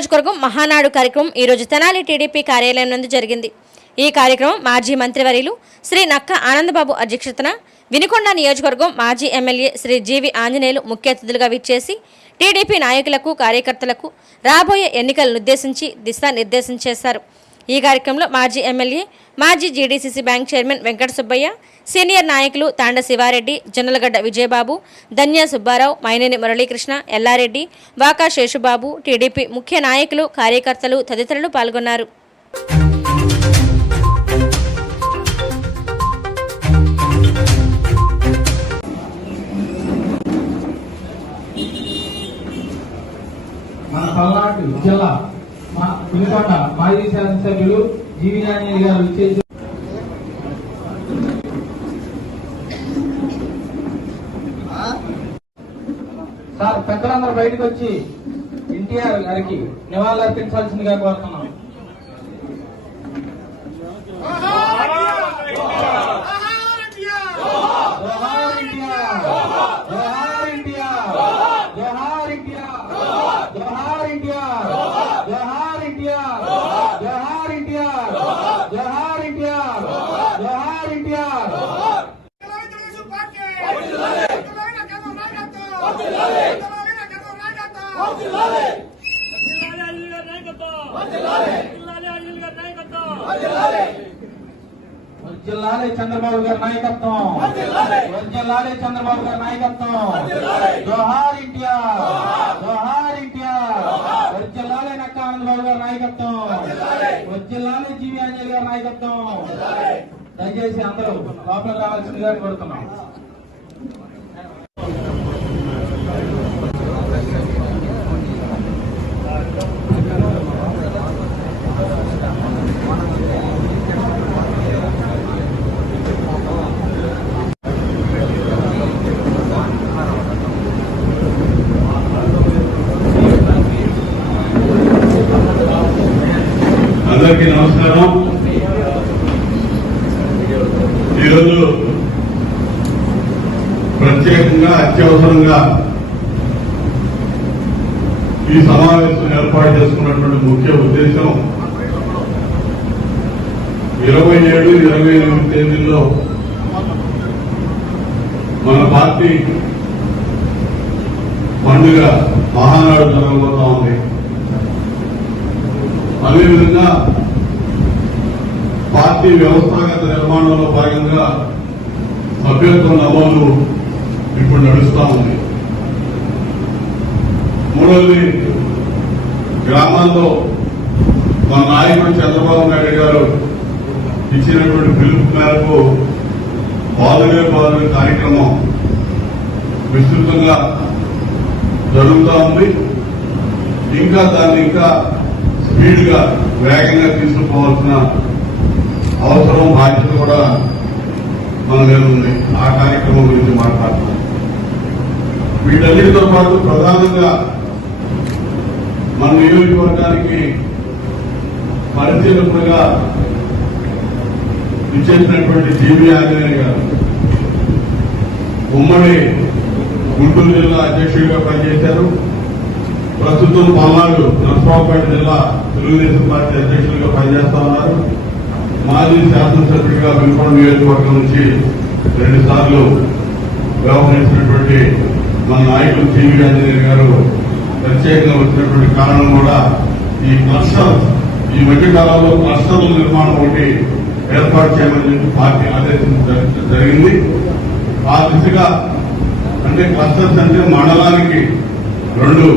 నియోజకవర్గం మహానాడు కార్యక్రమం ఈరోజు తెనాలి టీడీపీ కార్యాలయం నందు జరిగింది। ఈ కార్యక్రమం మాజీ మంత్రివర్యులు శ్రీ నక్క ఆనందబాబు అధ్యక్షతన వినుకొండ నియోజకవర్గం మాజీ ఎమ్మెల్యే శ్రీ జీవి ఆంజనేయులు ముఖ్య అతిథులుగా విచ్చేసి టీడీపీ నాయకులకు కార్యకర్తలకు రాబోయే ఎన్నికలను ఉద్దేశించి దిశానిర్దేశం చేశారు। ఈ కార్యక్రమంలో మాజీ ఎమ్మెల్యే మాజీ GDCC bank chairman Venkata Subbaiah, senior నాయకులు తాండ శివారెడ్డి, జొన్నలగడ్డ విజయబాబు, ధన్య సుబ్బారావు, మైనేని మురళీకృష్ణ, ఎల్లారెడ్డి, వాకా శేషుబాబు, టీడీపీ ముఖ్య నాయకులు, కార్యకర్తలు తదితరులు పాల్గొన్నారు। మన పల్నాడు జిల్లా వినుకొండ మాజీ శాసనసభ్యులు జీవి ఆంజనేయులు గారు విచ్చేసి సార్ పెద్దలందరూ బయటకు వచ్చి ఎన్టీఆర్ గారికి నివాళులు అర్పించాల్సిందిగా కోరుతున్నాం। వర్ధిల్లాలి చంద్రబాబు గారి నాయకత్వం, వర్ధిల్లాలి చంద్రబాబు గారి నాయకత్వం, జోహార్ ఎన్టీఆర్, జోహార్ ఎన్టీఆర్, వర్ధిల్లాలి నక్క ఆనందబాబు గారి నాయకత్వం, వర్ధిల్లాలి జీవి ఆంజనేయులు గారి నాయకత్వం। దయచేసి అందరూ లోపలికి రావాల్సిందిగా కోరుతున్నాం। అందరికీ నమస్కారం। ఈరోజు ప్రత్యేకంగా అత్యవసరంగా ఈ సమావేశం ఏర్పాటు చేసుకున్నటువంటి ముఖ్య ఉద్దేశం 27, 28 తేదీల్లో మన పార్టీ పండుగ మహానాడు జరగబోతా ఉంది। అదేవిధంగా పార్టీ వ్యవస్థాగత నిర్మాణంలో భాగంగా సభ్యత్వ నమోదు ఇప్పుడు నడుస్తూ ఉంది। మూడవది, గ్రామాల్లో మన నాయకుడు చంద్రబాబు నాయుడు గారు ఇచ్చినటువంటి పిలుపు మేరకు బాలుగే బాలుగే కార్యక్రమం విస్తృతంగా జరుగుతూ ఉంది। ఇంకా స్పీడ్ గా వేగంగా తీసుకుపోవాల్సిన అవసరం, బాధ్యత కూడా మన మీద ఉంది। ఆ కార్యక్రమం గురించి మాట్లాడుతున్నాం। వీటన్నిటితో పాటు ప్రధానంగా మన నియోజకవర్గానికి పరిశీలకులుగా ఇచ్చేసినటువంటి జీవి ఆంజనేయులు గారు ఉమ్మడి గుంటూరు జిల్లా అధ్యక్షుడిగా పనిచేశారు। ప్రస్తుతం పల్నాడు నరసరావుపేట జిల్లా తెలుగుదేశం పార్టీ అధ్యక్షులుగా పనిచేస్తా ఉన్నారు। మాజీ శాసనసభ్యుడిగా వినుకొండ నియోజకవర్గం నుంచి 2 సార్లు వ్యవహరించినటువంటి మన నాయకులు జీవి ఆంజనేయులు గారు ప్రత్యేకంగా వచ్చినటువంటి కారణం కూడా ఈ క్లస్టర్, ఈ మధ్య కాలంలో క్లస్టర్ల నిర్మాణం ఒకటి ఏర్పాటు చేయమని చెప్పి పార్టీ ఆదేశించడం జరిగింది। ఆ దిశగా అంటే క్లస్టర్స్ అంటే మండలానికి 2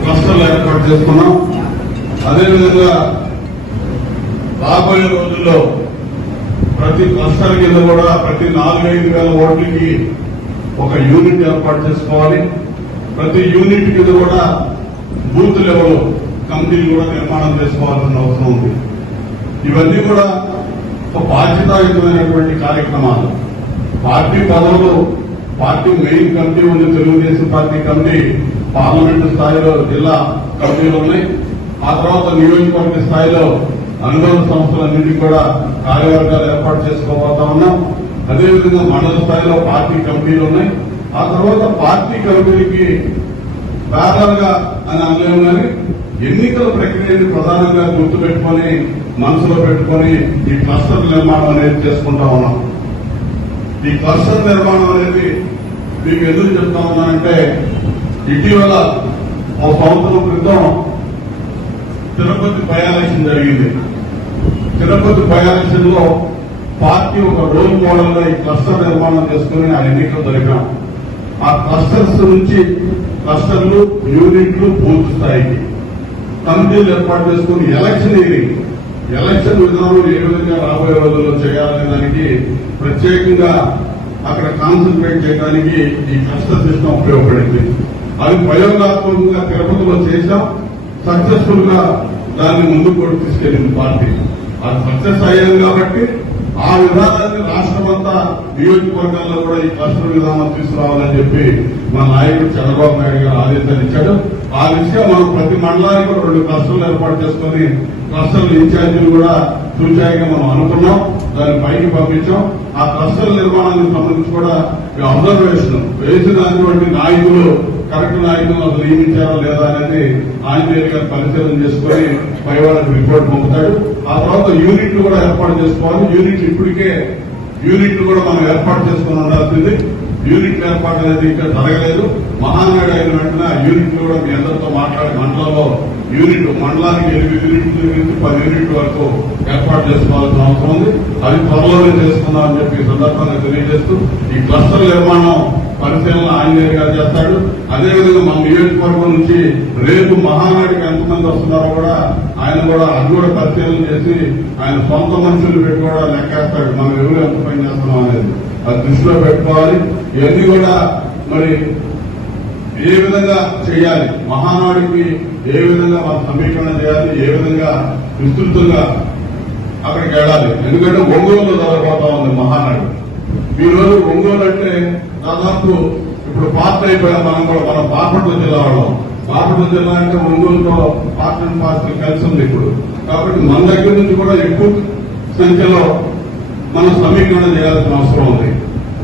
క్లస్టర్లు ఏర్పాటు చేసుకున్నాం। అదేవిధంగా రాబోయే రోజుల్లో ప్రతి క్లస్టర్ కింద కూడా ప్రతి 4-5 వేల ఓట్లకి ఒక యూనిట్ ఏర్పాటు చేసుకోవాలి। ప్రతి యూనిట్ కింద కూడా బూత్ లెవెల్ కమిటీలు కూడా నిర్మాణం చేసుకోవాల్సిన అవసరం ఉంది। ఇవన్నీ కూడా ఒక బాధ్యతాయుతమైనటువంటి కార్యక్రమాలు। పార్టీ పదవులు, పార్టీ మెయిన్ కమిటీ ఉంది, తెలుగుదేశం పార్టీ కమిటీ పార్లమెంటు స్థాయిలో జిల్లా కమిటీలు ఉన్నాయి। ఆ తర్వాత నియోజకవర్గ స్థాయిలో అనుబంధ సంస్థలన్నింటినీ కూడా కార్యవర్గాలు ఏర్పాటు చేసుకోబోతా ఉన్నాం। అదేవిధంగా మండల స్థాయిలో పార్టీ కమిటీలు ఉన్నాయి। ఆ తర్వాత పార్టీ కమిటీలకి ప్యారల్ గా అని అనలేము కానీ ఎన్నికల ప్రక్రియని ప్రధానంగా గుర్తుపెట్టుకొని మనసులో పెట్టుకొని ఈ క్లస్టర్ నిర్మాణం అనేది చేసుకుంటా ఉన్నాం. ఈ క్లస్టర్ నిర్మాణం అనేది మీకు ఎందుకు చెప్తా ఉన్నానంటే ఇటీవల ఒక సంవత్సరం క్రితం తిరుపతి బై ఎలక్షన్ జరిగింది. తిరుపతి బై ఎలక్షన్ లో పార్టీ ఒక రోల్ మోడల్ గా ఈ క్లస్టర్ నిర్మాణం చేసుకుని ఆ ఎన్నికలు జరిగాం. ఆ క్లస్టర్స్ నుంచి క్లస్టర్లు, యూనిట్లు, బూత్ స్థాయికి కమిటీలు ఏర్పాటు చేసుకుని ఎలక్షన్ విధానం ఏ విధంగా రాబోయే రోజుల్లో చేయాలనే దానికి ప్రత్యేకంగా అక్కడ కాన్సన్ట్రేట్ చేయడానికి ఈ క్లస్టర్ సిస్టమ్ ఉపయోగపడింది. అది ప్రయోగాత్మకంగా తిరుపతిలో చేశాం. సక్సెస్ఫుల్ గా దాన్ని ముందుకు కూడా తీసుకెళ్లింది పార్టీ. అది సక్సెస్ అయ్యాం కాబట్టి ఆ విధానాన్ని రాష్ట్రమంతా నియోజకవర్గాల్లో కూడా ఈ క్లస్టర్ విధానం తీసుకురావాలని చెప్పి మన నాయకుడు చంద్రబాబు నాయుడు గారు ఆదేశాలు ఇచ్చాడు. ఆ దిశగా మనం ప్రతి మండలానికి కూడా 2 క్లస్టర్లు ఏర్పాటు చేసుకుని క్లస్టర్ల ఇన్ఛార్జీలు కూడా సూచాయిగా మనం అనుకున్నాం. దాన్ని పైకి పంపించాం. ఆ క్లస్టర్ నిర్మాణానికి సంబంధించి కూడా అబ్జర్వేషన్ వేసినటువంటి నాయకులు కరెక్ట్ నాయకులు అసలు నియమించారా లేదా అనేది ఆంజనేయులు గారు పరిశీలన చేసుకుని పై వాళ్ళకి రిపోర్ట్ పంపుతాడు. ఆ తర్వాత యూనిట్లు కూడా ఏర్పాటు చేసుకోవాలి. యూనిట్లు కూడా మనం ఏర్పాటు చేసుకుని ఉండాల్సింది. యూనిట్ ఏర్పాటు అనేది ఇంకా జరగలేదు. మహానాడు అయిన వెంటనే ఆ యూనిట్లు కూడా మీ అందరితో మాట్లాడి మండలంలో మండలానికి 8 యూనిట్ల నుంచి 10 యూనిట్ల వరకు ఏర్పాటు చేసుకోవాల్సిన అవసరం ఉంది. అది త్వరలోనే చేసుకుందామని చెప్పి ఈ సందర్భంగా తెలియజేస్తూ ఈ క్లస్టర్ నిర్మాణం పరిశీలన ఆంజనేయ గారు చేస్తాడు. అదేవిధంగా మన నియోజకవర్గం నుంచి రేపు మహానాడికి ఎంతమంది వస్తున్నారో కూడా ఆయన కూడా అది కూడా పరిశీలన చేసి ఆయన సొంత మనుషులు పెట్టి కూడా లెక్కేస్తాడు. మనం ఎవరు ఎంత పని చేస్తున్నాం అనేది అది దృష్టిలో పెట్టుకోవాలి. ఇవన్నీ కూడా మరి ఏ విధంగా చేయాలి, మహానాడికి ఏ విధంగా మనం సమీకరణ చేయాలి, ఏ విధంగా విస్తృతంగా అక్కడికి వెళ్ళాలి. ఎందుకంటే ఒంగోలులో జరగబోతా ఉంది మహానాడు. ఈ రోజు ఒంగోలు అంటే దాదాపు ఇప్పుడు పార్ట్ అయిపోయాం. మనం బాపట్ల జిల్లా వాళ్ళం. బాపట్ల జిల్లా అంటే ఒంగోలుతో పార్టీ కలిసి ఉంది ఇప్పుడు. కాబట్టి మన దగ్గర నుంచి కూడా ఎక్కువ సంఖ్యలో మనం సమీకరణ చేయాల్సిన అవసరం ఉంది.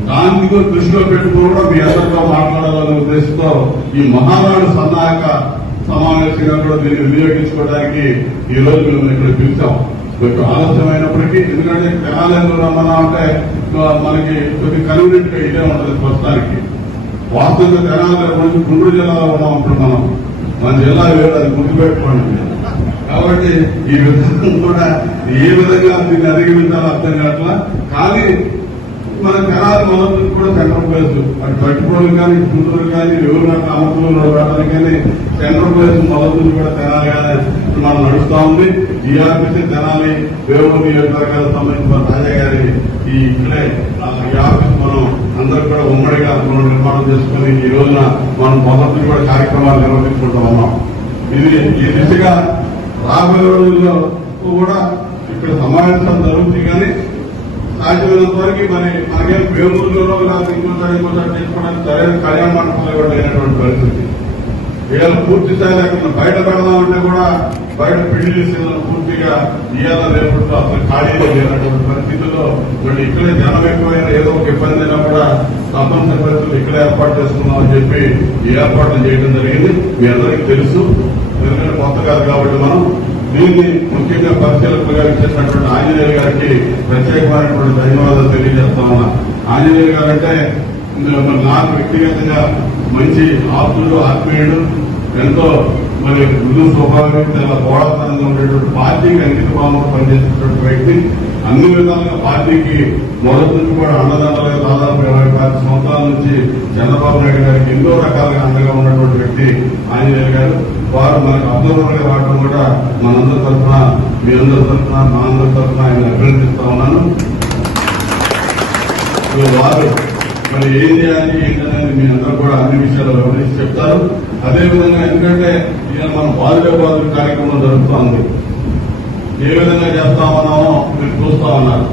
దాన్ని కూడా దృష్టిలో పెట్టుకుని కూడా మీ అందరితో మాట్లాడాలనే ఉద్దేశంతో ఈ మహానాడు సన్నాహక సమావేశంగా కూడా దీన్ని వినియోగించుకోవడానికి ఈ రోజు మేము ఇక్కడ పిలిచాం. కొంచెం ఆలస్యమైనప్పటికీ ఎందుకంటే తెనాలి రమ్మన్నా అంటే మనకి కొద్ది కన్వీనియంట్ గా ఇదే ఉంటుంది ప్రస్తుతానికి. వాస్తవంగా తెనాలి గురించి గుంటూరు జిల్లాలో ఉన్నాం. ఇప్పుడు మన జిల్లా వేరు, అది గుర్తుపెట్టుకోండి. కాబట్టి ఈ విధంగా కూడా ఏ విధంగా దీన్ని అధిగమించాలో అర్థం కావట్లా. కానీ మన తెనాలి మొదటి కూడా సెంట్రల్ ప్లేస్ అటు పట్టుకోవడం కానీ, గుంటూరు కానీ, ఎవరు అమర్పులు రావడానికి కానీ సెంట్రల్ ప్లేస్ మొదటి నుంచి కూడా తెనాలి కానీ మనం నడుస్తా ఉంది. ఈ ఆఫీస్ తెనాలి వేవూరు నియోజకవర్గాలకు సంబంధించిన రాజా గారి ఇక్కడే ఈ ఆఫీస్ మనం అందరూ కూడా ఉమ్మడిగా మనం నిర్మాణం చేసుకుని ఈ రోజున మనం మొదటి కూడా కార్యక్రమాలు నిర్వహించుకుంటూ ఉన్నాం. ఈ దిశగా రాబోయే రోజుల్లో కూడా ఇక్కడ సమావేశాలు జరుగుతాయి. కానీ సాధ్యమైనంత వరకు మనకేం వేమూరులో నాకు ఇంకోసారి చేసుకోవడానికి సరైన కళ్యాణ మండపంలో కూడా లేనటువంటి పరిస్థితి. వీళ్ళ పూర్తి స్థాయిలో అక్కడ బయట పెడదామంటే కూడా బయట పెళ్లి పూర్తిగా ఇవాళ రేపట్లో అసలు ఖాళీలో లేనటువంటి పరిస్థితుల్లో మళ్ళీ ఇక్కడే జనం ఎక్కువైనా ఏదో ఒక ఇబ్బంది అయినా కూడా తప్పనిసరి పరిస్థితులు ఇక్కడే ఏర్పాటు చేసుకుందామని చెప్పి ఈ ఏర్పాట్లు చేయడం జరిగింది. మీ అందరికీ తెలుసు. ఎందుకంటే కొత్త కాదు కాబట్టి మనం దీన్ని ముఖ్యంగా పరిశీలకులుగా ఇచ్చేసినటువంటి ఆంజనేయులు గారికి ప్రత్యేకమైనటువంటి ధన్యవాదాలు తెలియజేస్తా ఉన్నా. ఆంజనేయులు గారు అంటే నాకు వ్యక్తిగతంగా మంచి ఆప్తుడు, ఆత్మీయుడు, ఎంతో మృదు స్వభావం, చాలా పోరాటంగా ఉండేటువంటి పార్టీకి అంకిత భావంతో పనిచేసేటువంటి వ్యక్తి. అన్ని విధాలుగా పార్టీకి మొదటి నుంచి కూడా అండదండలుగా దాదాపు 25 సంవత్సరాల నుంచి చంద్రబాబు నాయుడు గారికి ఎన్నో రకాలుగా అండగా ఉన్నటువంటి వ్యక్తి ఆంజనేయులు గారు. వారు మనకు అబ్జర్వర్ గా రావడం కూడా మనందరి తరఫున, మీ అందరి తరఫున, మా అందరి తరఫున ఆయన అభినందిస్తా ఉన్నాను. వారు మరి ఏం చేయాలి ఏంటనేది మీ అందరూ కూడా అన్ని విషయాలు వివరించి చెప్తారు. అదేవిధంగా ఎందుకంటే ఇక మనం బాధుడు కార్యక్రమం జరుగుతోంది. ఏ విధంగా చేస్తామన్నామో మీరు చూస్తా ఉన్నారు.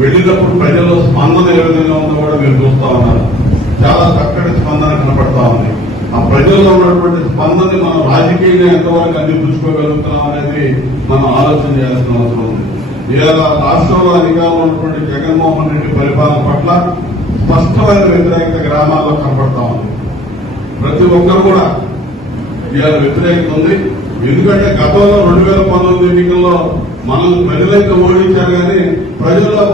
వెళ్ళినప్పుడు ప్రజల్లో స్పందన ఏ విధంగా ఉందో కూడా మీరు చూస్తా ఉన్నారు. చాలా చక్కటి స్పందన కనపడతా ఉంది. ఆ ప్రజల్లో ఉన్నటువంటి స్పందనని మనం రాజకీయంగా ఎంతవరకు అందిపుచ్చుకోగలుగుతున్నాం అనేది మనం ఆలోచన చేయాల్సిన అవసరం ఉంది. ఇవాళ రాష్ట్రంలో అధికారంలో ఉన్నటువంటి జగన్మోహన్ రెడ్డి పరిపాలన పట్ల స్పష్టమైన వ్యతిరేకత గ్రామాల్లో కనపడతా ఉంది. ప్రతి ఒక్కరు కూడా ఇవాళ వ్యతిరేకత ఉంది. ఎందుకంటే గతంలో 2019 ఎన్నికల్లో మనం ప్రజలైతే ఓడించారు కానీ ప్రజల్లో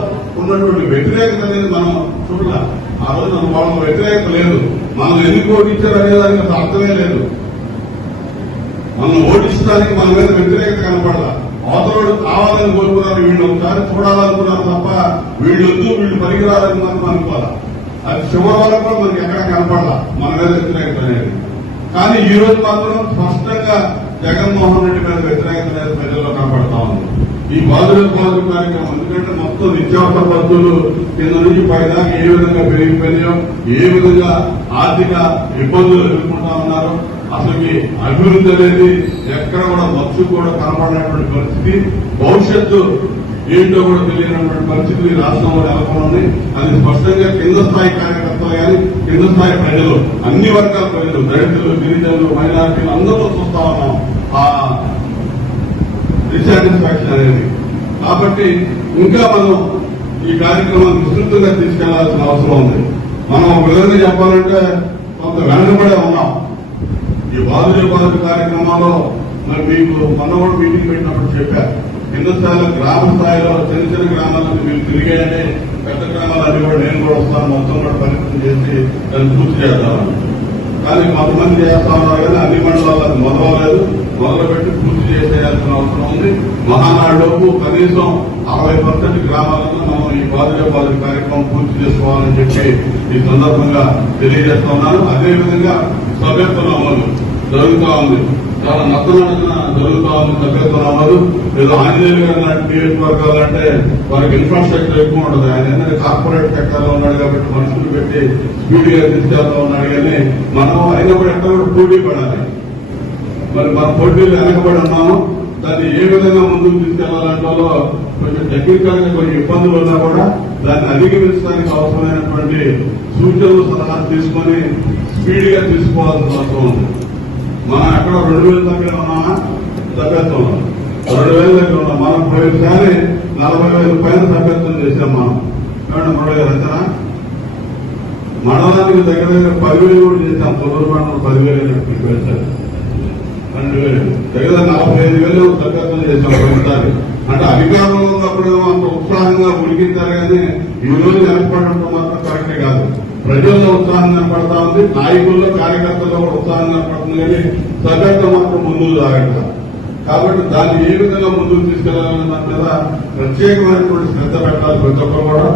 ఉన్నటువంటి వ్యతిరేకత అనేది మనం చూడాల. ఆ రోజు వాళ్ళ వ్యతిరేకత లేదు. మనం ఎందుకు ఓడించారు అనేదానికి అసలు అర్థమే లేదు. మనం ఓడించడానికి మన మీద వ్యతిరేకత కనపడాల. అవతలోడు కావాలని కోరుకున్నారు, వీళ్ళు ఒకసారి చూడాలనుకున్నారు తప్ప వీళ్ళొద్దు వీళ్ళు పనికిరాలని మాత్రం అనుకోవాలి. అది చివరి వరకు కూడా మనకి ఎక్కడ కనపడాల మన మీద వ్యతిరేకత అనేది. కానీ ఈ రోజు మాత్రం స్పష్టంగా జగన్మోహన్ రెడ్డి మీద వ్యతిరేకత అనేది ప్రజల్లో కనపడతా ఉంది. ఈ బాధుల కార్యక్రమం ఎందుకంటే మొత్తం నిత్యావసర వస్తువులు కింద నుంచి పైదాకా ఏ విధంగా పెరిగిపోయినాయో, ఏ విధంగా ఆర్థిక ఇబ్బందులు ఎదుర్కొంటా ఉన్నారు, అసలుకి అభివృద్ధి అనేది ఎక్కడ కూడా మచ్చు కూడా కనపడినటువంటి పరిస్థితి, భవిష్యత్తు ఏంటో కూడా తెలియనటువంటి పరిస్థితులు ఈ రాష్ట్రంలో నెలకొని అది స్పష్టంగా కింద స్థాయి కార్యకర్తలు కానీ కింద స్థాయి ప్రజలు, అన్ని వర్గాల ప్రజలు, దళితులు, గిరిజనులు, మైనారిటీలు అందరూ చూస్తా ఉన్నాం ఆ డిసాటిస్ఫాక్షన్ అనేది. కాబట్టి ఇంకా మనం ఈ కార్యక్రమాన్ని విస్తృతంగా తీసుకెళ్లాల్సిన అవసరం ఉంది. మనం ఒక విధంగా చెప్పాలంటే కొంత వెనకబడే ఉన్నాం. ఈ బాధ కార్యక్రమాల్లో మరి మీకు మొన్న కూడా మీటింగ్ పెట్టినప్పుడు చెప్పారు, కింద స్థాయిలో గ్రామ స్థాయిలో చిన్న చిన్న గ్రామాలను మీరు తిరిగాయని, పెద్ద గ్రామాలన్నీ కూడా నేను కూడా వస్తాను, మొత్తం కూడా పరిస్థితి చేసి దాన్ని పూర్తి చేద్దామని. కానీ కొంతమంది చేస్తా ఉన్నారు కానీ అన్ని మండలాల్లో అది మొదలవలేదు. మొదలుపెట్టి పూర్తి చేసేయాల్సిన అవసరం ఉంది. మహానాడులోపు కనీసం 60% గ్రామాలను మనం ఈ బాధ కార్యక్రమం పూర్తి చేసుకోవాలని చెప్పి ఈ సందర్భంగా తెలియజేస్తున్నాను. అదేవిధంగా సభ్యత్వం అమలు జరుగుతూ ఉంది, చాలా నత్తనడకన జరుగుతూ ఉంది. సభ్యత్వం అమలు ఏదో ఆంజనేయులు గారు లాంటి నియోజకవర్గాలు అంటే వారికి ఇన్ఫ్రాస్ట్రక్చర్ ఎక్కువ ఉంటుంది. ఆయన ఏంటంటే కార్పొరేట్ సెక్టర్లో ఉన్నాడు కాబట్టి మనుషులు పెట్టి స్పీడ్ గా తీసుకెళ్తా ఉన్నాడు. కానీ మనం అయినప్పుడు ఎక్కడ కూడా పోటీ పడాలి. మరి మన పోటీలు వెనకబడి ఉన్నాము. దాన్ని ఏ విధంగా ముందుకు తీసుకెళ్లాలంటే కొంచెం టెక్నికల్ గా కొన్ని ఇబ్బందులు ఉన్నా కూడా దాన్ని అధిగమించడానికి అవసరమైనటువంటి సూచనలు సలహాలు తీసుకొని స్పీడ్ గా తీసుకోవాల్సిన అవసరం ఉంది. మనం ఎక్కడ 2000 దగ్గర ఉన్నామా, సభ్యత్వం 2000 దగ్గర ఉన్నాం. మనం పోయినసారి 40,000 పైన సభ్యత్వం చేశాం. మనం ఏమన్నా మురళి గారు అంతనా మండలానికి దగ్గర దగ్గర 10,000 కూడా చేశాం. తొలూరు మండలం 10,000 వేశారు, 2,000 దగ్గర 45,000 సభ్యత్వం చేశాం పోయినసారి. అంటే అధికారంలో ఉన్నప్పుడు అంత ఉత్సాహంగా ఉడికించారు కానీ ఈ రోజు వెనకపడటం మాత్రం కరెక్టే కాదు. ప్రజల్లో ఉత్సాహం కనపడతా ఉంది, నాయకుల్లో కార్యకర్తల్లో కూడా ఉత్సాహం కనపడుతుంది. కానీ సభ్యత్వం మాత్రం ముందుకు సాగట్ల. కాబట్టి దాన్ని ఏ విధంగా ముందుకు తీసుకెళ్లాలన్న దాని మీద ప్రత్యేకమైనటువంటి శ్రద్ధ పెట్టాలి. ప్రతి ఒక్కరు కూడా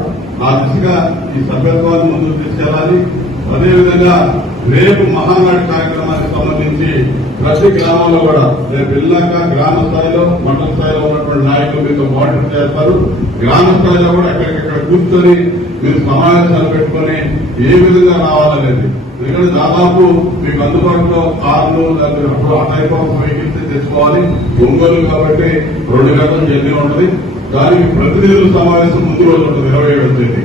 ఆ దిశగా ఈ సభ్యత్వాన్ని ముందుకు తీసుకెళ్లాలి. అదేవిధంగా రేపు మహానాడు కార్యక్రమానికి సంబంధించి ప్రతి గ్రామంలో కూడా రేపు వెళ్ళాక గ్రామ స్థాయిలో మండల స్థాయిలో ఉన్నటువంటి నాయకులు మీతో మానిటర్ చేస్తారు. గ్రామ స్థాయిలో కూడా ఎక్కడికెక్కడ కూర్చొని మీరు సమావేశాలు పెట్టుకుని ఏ విధంగా రావాలనేది. ఎందుకంటే దాదాపు మీకు అందుబాటులో కార్లు అప్పుడు ఆ టైప్ ఆఫ్ వెహికల్స్ తెచ్చుకోవాలి. ఒంగోలు కాబట్టి 2 గంటలు జర్నీ ఉంటుంది. దానికి ప్రతినిధుల సమావేశం ముందు రోజు ఉంటుంది, 27వ తేదీ.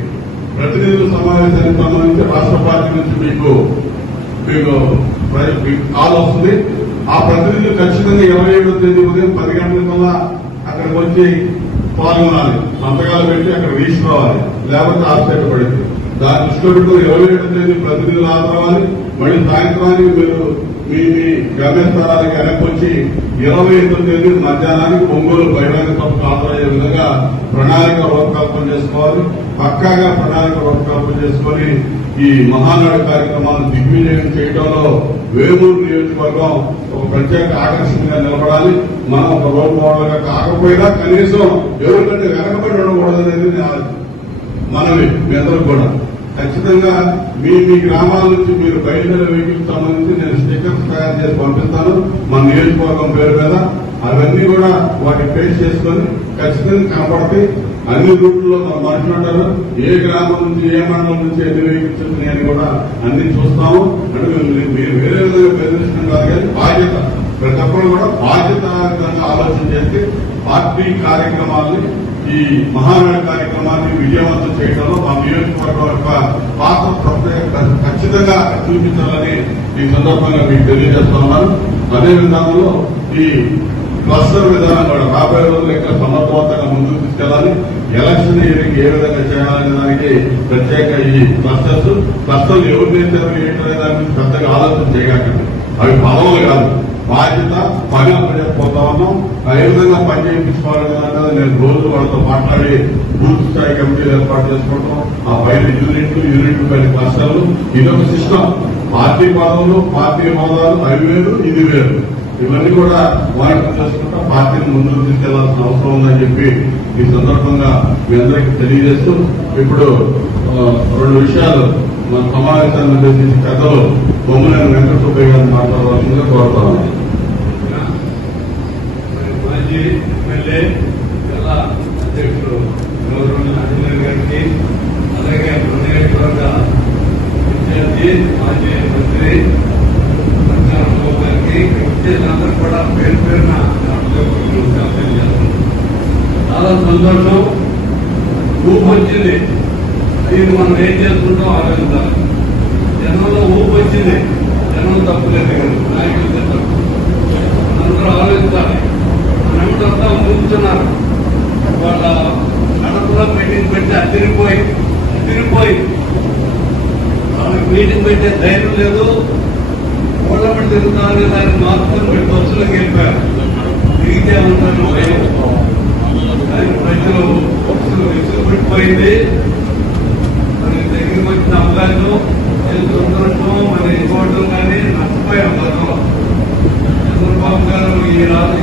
ప్రతినిధుల సమావేశానికి సంబంధించి రాష్ట్ర పార్టీ నుంచి మీకు కాల్ వస్తుంది. ఆ ప్రతినిధులు ఖచ్చితంగా 27వ తేదీ ఉదయం 10 గంటల కల్లా అక్కడికి వచ్చి పాల్గొనాలి, సంతకాలు పెట్టి అక్కడ రిజిస్టర్ అవ్వాలి, లేకపోతే ఆబ్సెంట్ పడింది. దాని దృష్టిలో పెట్టుకుని 27వ తేదీ ప్రతినిధులు హాజరవ్వాలి. మళ్ళీ సాయంత్రానికి మీరు మీ గమ్యస్థానానికి వెనక్కి వచ్చి 28వ తేదీ మధ్యాహ్నానికి ఒంగోలు బహిరంగ సభకు హాజరయ్యే విధంగా ప్రణాళిక రూపకల్పన చేసుకోవాలి. పక్కాగా ప్రణాళిక రూపకల్పన చేసుకుని ఈ మహానాడు కార్యక్రమాలను దిగ్విజయం చేయడంలో వేమూరు నియోజకవర్గం ఒక ప్రత్యేక ఆకర్షణగా నిలబడాలి. మనం ఒక రోల్ మోడల్ గా కాకపోయినా కనీసం ఎవరికంటే వెనకబడి ఉండకూడదనేది మనవి. మీ అందరూ కూడా ఖచ్చితంగా మీ గ్రామాల నుంచి మీరు బయలుదేరే వెహికల్స్ సంబంధించి నేను స్టిక్కర్స్ తయారు చేసి పంపిస్తాను మన నియోజకవర్గం పేరు మీద. అవన్నీ కూడా వాటిని పేస్ట్ చేసుకొని ఖచ్చితంగా కనపడతాయి. అన్ని రూట్లలో మన మనుషులు ఉంటారు. ఏ గ్రామం నుంచి ఏ మండలం నుంచి ఎన్ని వెహికల్స్ వచ్చినాయని కూడా అన్ని చూస్తాము. అంటే మీరు వేరే విధంగా బెదిరించడం కాదు, కానీ బాధ్యత ప్రతి ఒక్కరు కూడా బాధ్యతాయుతంగా ఆలోచన చేసి పార్టీ కార్యక్రమాలని ఈ మహానాడు కార్యక్రమాన్ని విజయవంతం చేయడంలో మా నియోజకవర్గం యొక్క పాత్ర ఖచ్చితంగా చూపించాలని ఈ సందర్భంగా మీకు తెలియజేస్తా ఉన్నాను. అదే విధానంలో ఈ క్లస్టర్ విధానం కూడా రాబోయే రోజులు ఇంకా సమర్థవంతంగా ముందుకు తీసుకెళ్లాలి. ఎలక్షన్ ఇయరింగ్ ఏ విధంగా చేయాలనే దానికి ప్రత్యేక ఈ క్లస్టర్లు ఎవరు చేశారు ఏంటనే దాని గురించి పెద్దగా ఆలోచన చేయకండి. అవి పదవులు కాదు, బాధ్యత, పని అప్పచెప్పిపోతా ఉన్నాం. ఏ విధంగా పని చేయించుకోవాలనేది నేను రోజు వాళ్ళతో మాట్లాడి బూత్ స్థాయి కమిటీలు ఏర్పాటు చేసుకుంటాం. ఆ పైన యూనిట్లు పైన క్లస్టర్లు, ఇదొక సిస్టమ్. పార్టీ పదవులు, పార్టీ హోదాలు అవి వేరు, ఇది వేరు. ఇవన్నీ కూడా వాయిదా చేసుకుంటా పార్టీని ముందుకు తీసుకెళ్లాల్సిన అవసరం ఉందని చెప్పి ఈ సందర్భంగా మీ అందరికీ తెలియజేస్తూ, ఇప్పుడు 2 విషయాలు మన సమావేశాన్ని ఉద్దేశించి పెద్దలు బొమ్మలేని వెంకట సుబ్బయ్య గారిని మాట్లాడవలసిందిగా కోరుతా ఉన్నాను. మాజీ ఎమ్మెల్యే జిల్లా అధ్యక్షుడు ఆంజనేయులు గారికి, అలాగే నియోజకవర్గ ఇన్ఛార్జి మాజీ మంత్రి రామబాబు గారికి, అందరూ కూడా పేరు పేరున చాలా సంతోషం. ఊపు వచ్చింది, ఇది మనం ఏం చేసుకుంటాం ఆలోచించాలి. జనంలో ఊపు వచ్చింది, జనం తప్పులేదు కదా, నాయకులు తప్పు, అందరూ ఆలోచించాలి. మనమంతా ముందుతున్నారు. వాళ్ళ కడపలో మీటింగ్ పెట్టి అదిరిపోయి వాళ్ళకి మీటింగ్ పెట్టే ధైర్యం లేదు. ఓడబడి తిరుగుతామని దాన్ని మార్పులు పెట్టి బస్సులకు వెళ్ళిపోయారు. తిరిగితే ఉంటారు కానీ ప్రజలు బస్సులు విసుగుపడిపోయింది. మరి దగ్గరికి వచ్చిన అవకాశం తెలుసుకుంటాం, మరి ఇంకోవడం కానీ నష్టపోయాం. చంద్రబాబు గారు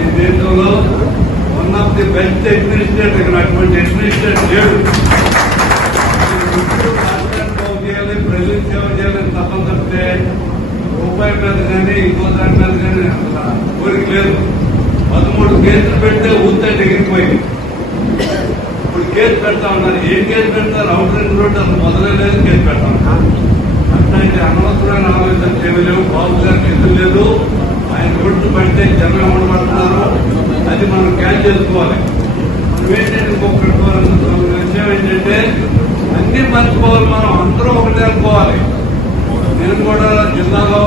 ఈ దేశంలో one of the best administrator, ఇక్కడ అటువంటి అడ్మినిస్ట్రేటర్ లేడు. రాష్ట్రానికి బాగు చేయాలి, ప్రజలకు సేవ చేయాలని తప్పని తప్పితే రూపాయి మీద కానీ ఇంకో దాని మీద కానీ కోరిక లేదు. 13 కేసులు పెడితే ఊతే ఎగిరిపోయింది. ఇప్పుడు కేసు పెడతా ఉన్నారు. ఏం కేసు పెడతారు? అవుట్ రింగ్ రోడ్ అసలు మొదలలేదు, కేసు పెడతాం. అట్లాంటి అనవసరమైన ఆలోచన చేయలేవు. బాబు గారికి ఎందుకు లేదు? ఆయన రోడ్లు పడితే జనం అమలుపడుతున్నారు. అది మనం క్యాచ్ చేసుకోవాలి. మనం ఏంటంటే ఇంకొక విషయం ఏంటంటే అన్ని మర్చిపోవాలి. మనం అందరూ ఒకటే అనుకోవాలి. నేను కూడా జిల్లాలో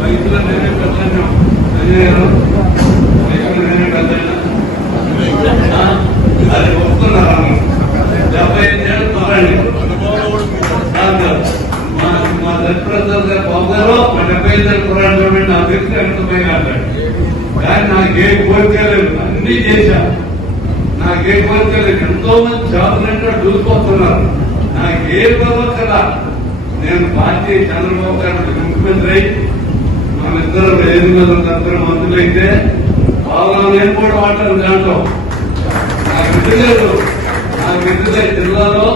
రైతుల నేనే పెద్దను, నేనే పెద్దను. అది వస్తున్నారు 75 ఏళ్ళు తోరండి. మా దశప్రసాద్ గారు బాబు గారు 75 ఏళ్ళు తోరండి. నా వ్యక్తి ఎంతపై కాదు. కానీ నాకు ఏ కోరిక లేదు, అన్ని చేశా. నాకు ఏ కోరిక లేదు. ఎంతో మంది జాబులంటే చూసుకొస్తున్నారు. నాకు ఏ కోరిక కదా. నేను పార్టీ చంద్రబాబు గారు ముఖ్యమంత్రి అయి మనిద్దరు 5 మంది మంత్రులైతే బాగా నేను కూడా మాట్లాడు. దాంట్లో నాకు విధి లేదు. జిల్లాలో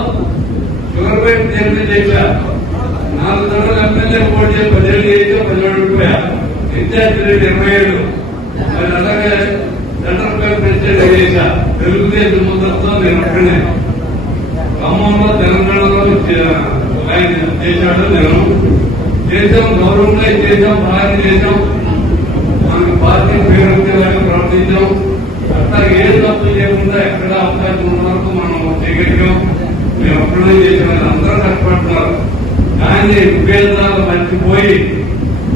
షుగర్ ఫ్యాక్టరీ జర్నీ చేశా. 4 తరగతులు ఎమ్మెల్యే పోటీ చేసి 10 ఏళ్ళు చేసి 17 రూపాయ ఇన్ఛార్జ్ రేట్ 27. మరి అలాగే సెంట్రల్ బ్యాంక్ ప్రెసిడెంట్ చేశా. తెలుగుదేశం ముందరతో నేను అక్కడనే ఖమ్మంలో తెలంగాణలో ఆయన చేశాడు. నేను చేసాం, గౌరవంగా చేసాం, బాగా చేసాం. మనకి పార్టీ పేరు వచ్చేలాగా ప్రవర్తించాం. అట్లా ఏ తప్పు చేయకుండా ఎక్కడ అవకాశం ఉన్న వరకు మనం చేయగలిగాం. మేము ఎప్పుడూ చేసిన అందరూ కష్టపడుతున్నారు. కానీ విభేదాలు మర్చిపోయి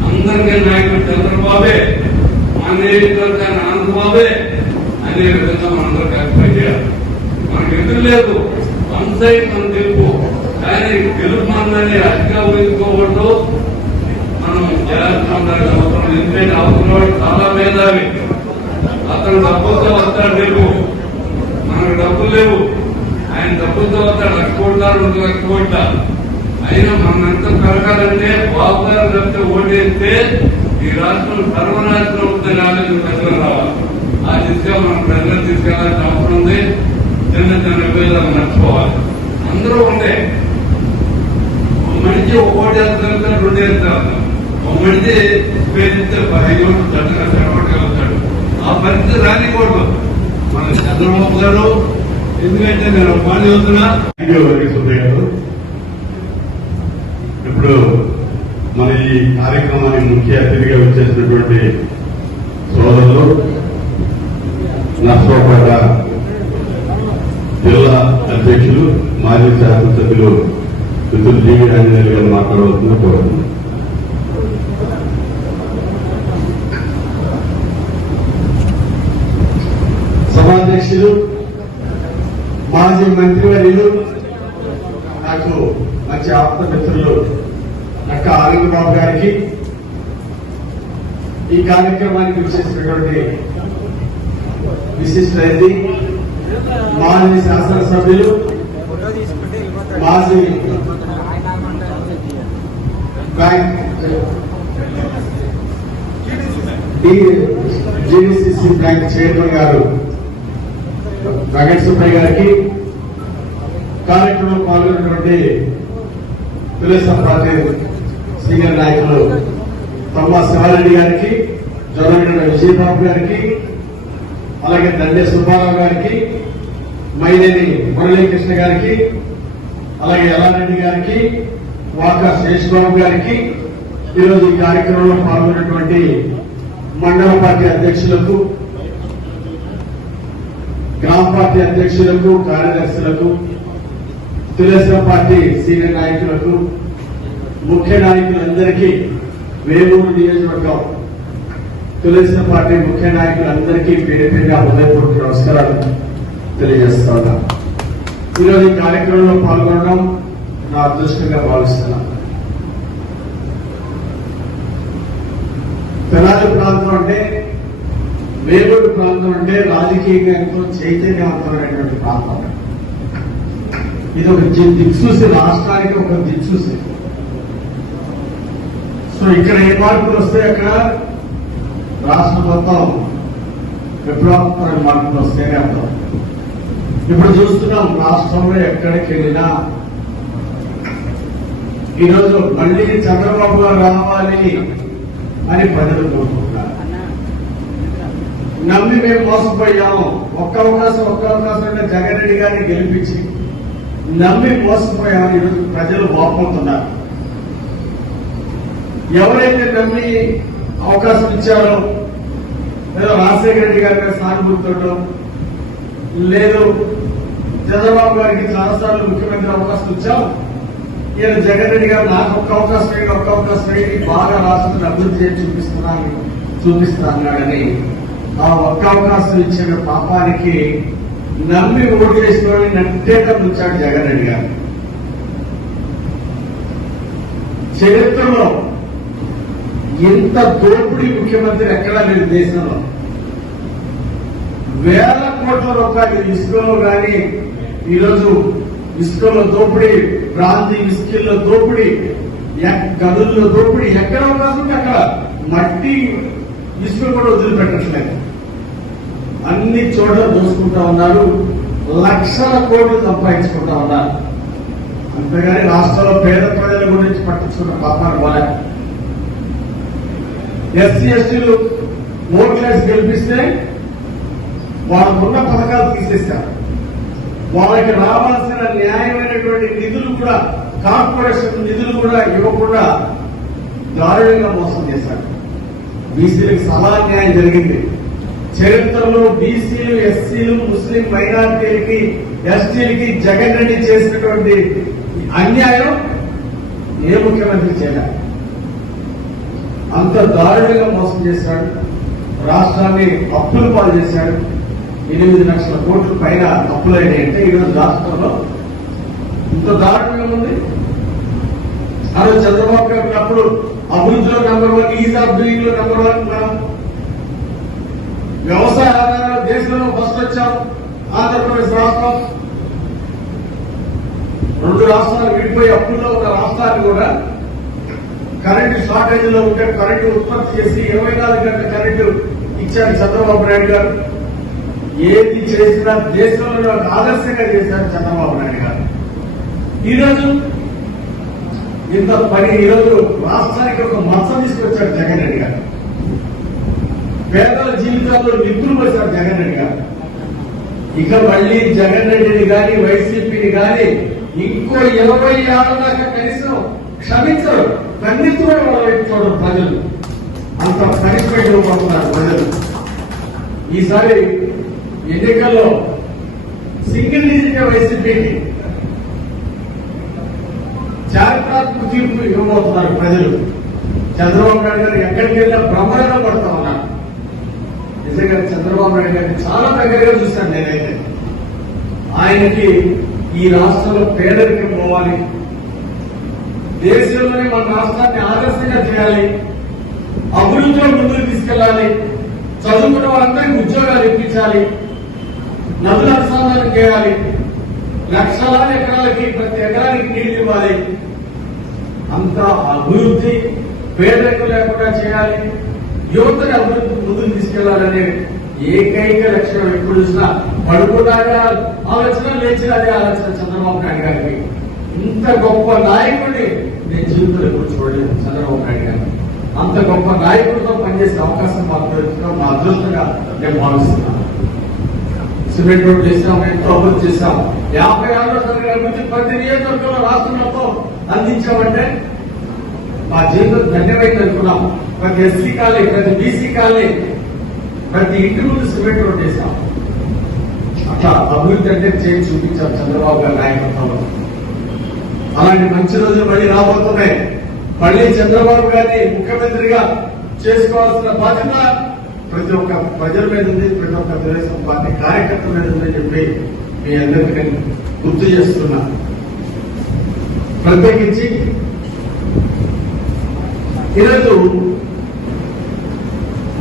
అందరికీ నాయకుడు చంద్రబాబే, మా నియోజకవర్గాన్ని ఆనందబాబే అనే విధంగా మనందరూ కష్టపడి చేయాలి. మనకు ఎదురు లేదు, వన్ సైడ్ మన గెలుపు. కానీ గెలుపు మనల్ని అతిగా ఊహించుకోకూడదు. మనం చేయాల్సిన అవసరం. ఎందుకంటే అవసరం చాలా మేధావి. అతను డబ్బులతో వస్తాడు రేపు, మనకు డబ్బులు లేవు. ఆయన డబ్బులతో వస్తాడు, 1 కోట్ల 2 లక్షల కోట్ల. అయినా మనం ఎంత పెరగాలంటే బాబు గారు చెప్తే ఓటేస్తే ఈ రాష్ట్రం సర్వనాశనం అవుతుందని ఆలోచన ప్రజలు రావాలి. ఆ దిశగా మనం ప్రజలకు తీసుకెళ్లాల్సిన అవసరం ఉంది. చిన్న చిన్న విభేదాలు నడుచుకోవాలి. అందరూ ఉండే మనిషి ఓటేస్తారు, 2 వేస్తారు. ఒక మనిషి ఉపయోగిస్తే 5 ఓట్లు చక్కగా చెడగొట్టగలుగుతాడు. ఆ పరిస్థితి రానికూడదు. మన చంద్రబాబు గారు, ఎందుకంటే నేను మాట చెబుతున్నా. ఇప్పుడు మన ఈ కార్యక్రమానికి ముఖ్య అతిథిగా వచ్చేసినటువంటి సోదరులు నర్సరావుపేట జిల్లా అధ్యక్షులు మాజీ శాసనసభ్యులు మిత్రులు జీవి ఆంజనేయులు గారు మాట్లాడవలసిందిగా కోరుతున్నాను. సభాధ్యక్షులు, మాజీ మంత్రివర్యులు, నాకు మంచి ఆప్త మిత్రులు నక్క ఆనందబాబు గారికి, ఈ కార్యక్రమానికి విచ్చేసినటువంటి విశిష్ట అతిథి మాజీ శాసనసభ్యులు మాజీ బ్యాంక్ జీవీసీసీ బ్యాంక్ చైర్మన్ గారు వెంకట సుబ్బయ్య గారికి, కార్యక్రమంలో పాల్గొన్నటువంటి తెలుగుదేశం పార్టీ సీనియర్ నాయకులు తమ్మ శివారెడ్డి గారికి, జొన్నగడ్డ విజయబాబు గారికి, అలాగే దండే సుబ్బారావు గారికి, మైనేని మురళీకృష్ణ గారికి, అలాగే ఎల్లారెడ్డి గారికి, వాకా శేషబాబు గారికి, ఈరోజు ఈ కార్యక్రమంలో పాల్గొన్నటువంటి మండల పార్టీ అధ్యక్షులకు, గ్రామ పార్టీ అధ్యక్షులకు, కార్యదర్శులకు, తెలుగుదేశం పార్టీ సీనియర్ నాయకులకు, ముఖ్య నాయకులందరికీ, వేలూరు నియోజకవర్గం తెలుగుదేశం పార్టీ ముఖ్య నాయకులందరికీ పేరు పేరుగా హృదయపూర్వక నమస్కారాలు తెలియజేస్తా ఉన్నా. ఈరోజు ఈ కార్యక్రమంలో పాల్గొనడం నా అదృష్టంగా భావిస్తున్నాను. తెనాలి ప్రాంతం అంటే, వేలూరు ప్రాంతం అంటే రాజకీయంగా ఎంతో చైతన్యవంతమైనటువంటి ప్రాంతం. ఇది ఒక దిక్సూసి, రాష్ట్రానికి ఒక దిక్సూసి. సో ఇక్కడ ఏ మార్పులు వస్తే అక్కడ రాష్ట్రం మొత్తం విప్లవాత్మక మార్పులు వస్తేనే అర్థం. ఇప్పుడు చూస్తున్నాం, రాష్ట్రంలో ఎక్కడికి వెళ్ళినా ఈరోజు మళ్ళీ చంద్రబాబు గారు రావాలి అని ప్రజలు కోరుకుంటున్నారు. నమ్మి మేము మోసపోయాము, ఒక్క అవకాశం అంటే జగన్ రెడ్డి గారిని గెలిపించి నమ్మి మోసపోయామని ఈరోజు ప్రజలు వాపోతున్నారు. ఎవరైతే నమ్మి అవకాశం ఇచ్చారో, లేదా రాజశేఖర రెడ్డి గారి మీద సానుభూతితో, లేదు చంద్రబాబు గారికి చాలాసార్లు ముఖ్యమంత్రి అవకాశం ఇచ్చాం, ఈయన జగన్ రెడ్డి గారు నాకు ఒక్క అవకాశం వేయండి బాగా రాష్ట్రాన్ని అభివృద్ధి చేసి చూపిస్తున్నాడని ఆ ఒక్క అవకాశం ఇచ్చిన పాపానికి నమ్మి ఓటు చేసిన వాళ్ళని నట్టేట ముంచాడు జగన్ రెడ్డి గారు. చరిత్రలో ఇంత దోపిడీ ముఖ్యమంత్రి ఎక్కడా లేదు దేశంలో. వేల కోట్ల రూపాయలు ఇసుకలో కానీ, ఈరోజు ఇసుకలో దోపిడీ, బ్రాంతి విస్కీల్లో దోపిడీ, గదుల్లో దోపిడీ, ఎక్కడ అవకాశం ఉంటే అక్కడ మట్టి ఇసుక కూడా వదిలిపెట్టట్లేదు. అన్ని చోట్ల దోసుకుంటా ఉన్నారు, లక్షల కోట్లు సంపాదించుకుంటా ఉన్నారు. అంతేగాని రాష్ట్రంలో పేద ప్రజల గురించి పట్టించుకున్న పాపాలు పోలే. ఎస్సీ ఎస్టీలు ఓట్లేసి గెలిపిస్తే వాళ్ళకున్న పథకాలు తీసేశారు. వాళ్ళకి రావాల్సిన న్యాయమైనటువంటి నిధులు కూడా, కార్పొరేషన్ నిధులు కూడా ఇవ్వకుండా దారుణంగా మోసం చేశారు. బీసీలకు సభా న్యాయం జరిగింది. చరిత్రలో బీసీలు, ఎస్సీలు, ముస్లిం మైనార్టీలకి, ఎస్టీలకి జగన్ రెడ్డి చేసినటువంటి అన్యాయం ఏ ముఖ్యమంత్రి చేయలేదు. అంత దారుణంగా మోసం చేశాడు. రాష్ట్రాన్ని అప్పుల పాలు చేశాడు. 8 లక్షల కోట్ల పైన అప్పులైనాయంటే ఈరోజు రాష్ట్రంలో ఇంత దారుణంగా ఉంది. అదే చంద్రబాబు గారు ఉన్నప్పుడు అభివృద్ధిలో నెంబర్ 1, ఈజ్ ఆఫ్ డూయింగ్ లో నెంబర్ 1 మనం. వ్యవసాయ ఆధారాలు దేశంలో ఫస్ట్ వచ్చాం. ఆంధ్రప్రదేశ్ రాష్ట్రం 2 రాష్ట్రాలు విడిపోయి అప్పుల్లో ఉన్న రాష్ట్రాన్ని కూడా కరెంటు షార్టేజ్ లో ఉంటే కరెంటు ఉత్పత్తి చేసి 24 గంటల కరెంటు ఇచ్చారు చంద్రబాబు నాయుడు గారు. ఏది చేసినా దేశంలో ఆదర్శంగా చేశారు చంద్రబాబు నాయుడు గారు. ఈరోజు ఇంత పని, ఈరోజు రాష్ట్రానికి ఒక మచ్చ తీసుకొచ్చాడు జగన్ రెడ్డి గారు. పేదల జీవితాల్లో నిప్పులు పోశారు జగన్ రెడ్డి గారు. ఇక మళ్ళీ జగన్ రెడ్డిని గాని, వైసీపీని గాని ఇంకో 20 ఏళ్ల దాకా కనీసం క్షమించరు, కన్నెత్తి కూడా చూడరు ప్రజలు. అంత పనిష్మెంట్ ఇవ్వబడుతున్నారు ప్రజలు. ఈసారి ఎన్నికల్లో సింగిల్ డిజిట్ వైసీపీకి చారిత్రాత్మక తీర్పు ఇవ్వబోతున్నారు ప్రజలు. చంద్రబాబు నాయుడు గారు ఎక్కడికి వెళ్ళినా బ్రహ్మరణ పడుతూ ఉన్నారు. నిజంగా చంద్రబాబు నాయుడు గారిని చాలా దగ్గరగా చూశాను నేనైతే. ఆయనకి ఈ రాష్ట్రంలో పేదరికం పోవాలి, దేశంలోనే మన రాష్ట్రాన్ని ఆదర్శంగా చేయాలి, అభివృద్ధిలో ముందుకు తీసుకెళ్లాలి, చదువుకున్న వాళ్ళందరికీ ఉద్యోగాలు ఇప్పించాలి, నదుల అనుసంధానం చేయాలి, లక్షలాది ఎకరాలకి ప్రతి ఎకరానికి నీళ్లు ఇవ్వాలి, అంత అభివృద్ధి పేదరికం లేకుండా చేయాలి, యువతని అభివృద్ధి ముందుకు తీసుకెళ్లాలనే ఏకైక లక్ష్యం ఎప్పుడు చూసినా పడుకున్నాక ఆలోచన, లేచిన అదే ఆలోచన చంద్రబాబు నాయుడు గారికి. ఇంత గొప్ప నాయకుడిని నేను జీవితంలో ఎప్పుడు చూడలేదు చంద్రబాబు నాయుడు గారిని. అంత గొప్ప నాయకుడితో పనిచేసే అవకాశం మాకు దొరికిన మా అదృష్టంగా నేను భావిస్తున్నాను. సిమెంట్ రోడ్ చేసాం, ఎంతో అభివృద్ధి చేశాం. 56 తరగతి అభివృద్ధి ప్రతి నియోజకవర్గంలో రాష్ట్రంలో అందించామంటే మా జీవితం ధన్యమైంది అనుకున్నాం. ప్రతి ఎస్సీ కాలనీ, ప్రతి బీసీ కాలనీ, ప్రతి ఇంటి ముందు సిమెంట్ రోడ్ చేశాం. అట్లా అభివృద్ధి అంటే చేసి చూపించాం చంద్రబాబు గారి నాయకత్వంలో. అలాంటి మంచి రోజులు మళ్ళీ రాబోతున్నాయి. మళ్ళీ చంద్రబాబు గారిని ముఖ్యమంత్రిగా చేసుకోవాల్సిన బాధ్యత ప్రతి ఒక్క ప్రజల మీద ఉంది, ప్రతి ఒక్క తెలుగుదేశం పార్టీ కార్యకర్తల మీద ఉందని చెప్పి మీ అందరికీ నేను గుర్తు చేస్తున్నా. ప్రత్యేకించి ఈరోజు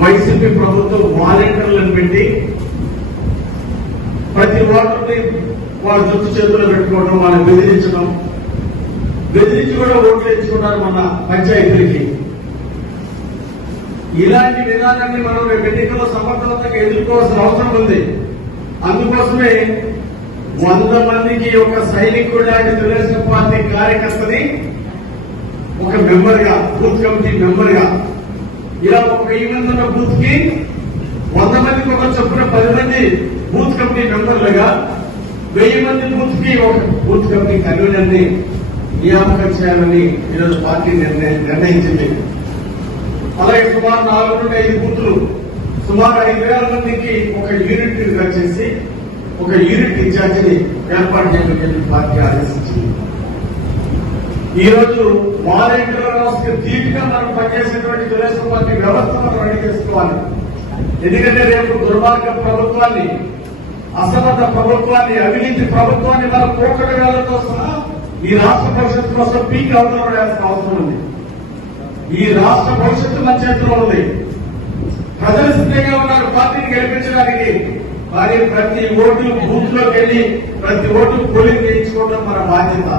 వైసీపీ ప్రభుత్వం వాలంటీర్లను పెట్టి ప్రతి ఓటర్ని వాళ్ళ జుట్టు చేతుల్లో పెట్టుకోవడం, వాళ్ళని బెదిరించి కూడా ఓట్లు వేయించుకున్నారు మన పంచాయతీలకి. ఇలాంటి విధానాన్ని మనం రేపు ఎన్నికల్లో సమర్థవంతంగా ఎదుర్కోవాల్సిన అవసరం ఉంది. అందుకోసమే 100 మందికి ఒక సైనికుడు లాంటి తెలుగుదేశం పార్టీ కార్యకర్తని ఒక మెంబర్ గా, బూత్ కమిటీ మెంబర్ గా, ఇలా ఒక 1000 మంది ఉన్న బూత్ కి 100 మందికి ఒక చొప్పున 10 మంది బూత్ కమిటీ మెంబర్లుగా, 1000 మంది బూత్ కి ఒక బూత్ కమిటీ కన్వీనర్ ని నియామకం చేయాలని ఈరోజు పార్టీ నిర్ణయించింది. అలాగే సుమారు 4 నుండి 5 బూతులు, సుమారు 5000 మందికి ఒక యూనిట్ గా చేసి ఒక యూనిట్ ఇన్ఛార్జిని ఏర్పాటు చేయడానికి పార్టీ ఆదేశించింది. ఈ రోజు వాలంటీర్ల వ్యవస్థకు ధీటుగా మనం పనిచేసేటువంటి తెలుగుదేశం పార్టీ వ్యవస్థ మనం రెడీ చేసుకోవాలి. ఎందుకంటే రేపు దుర్మార్గ ప్రభుత్వాన్ని, అసమర్థ ప్రభుత్వాన్ని, అవినీతి ప్రభుత్వాన్ని మనం పోకడ వేలతో సహా ఈ రాష్ట్ర భవిష్యత్తు కోసం పీక్ అవసరం అవసరం ఉంది. ఈ రాష్ట్ర భవిష్యత్తు మన చేతిలో ఉంది. ప్రజలు సిద్ధంగా ఉన్నారు పార్టీని గెలిపించడానికి. మరి ప్రతి ఓటు బూత్ లోకి వెళ్లి ప్రతి ఓటు పోలింగ్ చేయించుకోవడం మన బాధ్యత.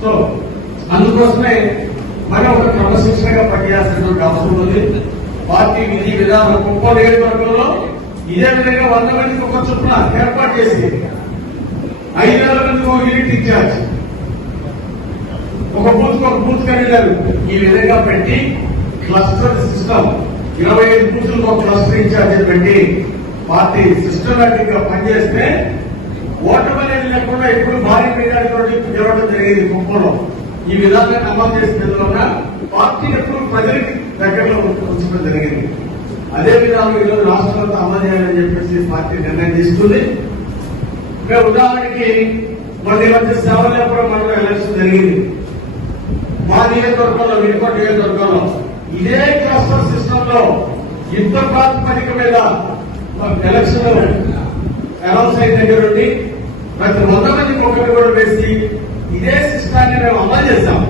సో అందుకోసమే మనం ఒక క్రమశిక్షణగా పనిచేయాల్సినటువంటి అవసరం ఉంది. పార్టీ విధి విధానం కుప్ప నియోజకవర్గంలో ఇదే విధంగా 100 మందికి ఒక చొప్పున ఏర్పాటు చేసి 5000 మందికి ఒక యూనిట్ ఇన్ఛార్జ్, ఒక బూత్ కన్వీనర్, ఈ విధంగా పెట్టి క్లస్టర్ సిస్టమ్ 25 బూత్లకు ఒక క్లస్టర్ ఇన్ఛార్జ్ పెట్టి పార్టీ సిస్టమేటిక్ గా పనిచేస్తే ఓటమి అనేది లేకుండా ఇప్పుడు భారీ మెజారిటీ గెలవడం జరిగింది కుప్పంలో. ఈ విధానాన్ని అమలు చేసిన పార్టీ ఎప్పుడు ప్రజలకి దగ్గరలో ఉంచడం జరిగింది. అదే విధానం ఈరోజు రాష్ట్రంలో అమలు చేయాలని చెప్పేసి పార్టీ నిర్ణయం తీసుకుంది. ఉదాహరణకి మొన్న మధ్య సేవలేపురం మండలం ఎలక్షన్ జరిగింది. మా నియోజకవర్గంలో, వినుకొండ నియోజకవర్గంలో ఇదే క్లస్టర్ సిస్టమ్ లో యుద్ధ ప్రాతిపదిక మీద ఎలక్షన్ అనౌన్స్ అయిన దగ్గర నుండి ప్రతి 100 మందికి ఒకటి కూడా వేసి ఇదే సిస్టాన్ని మేము అమలు చేశాం.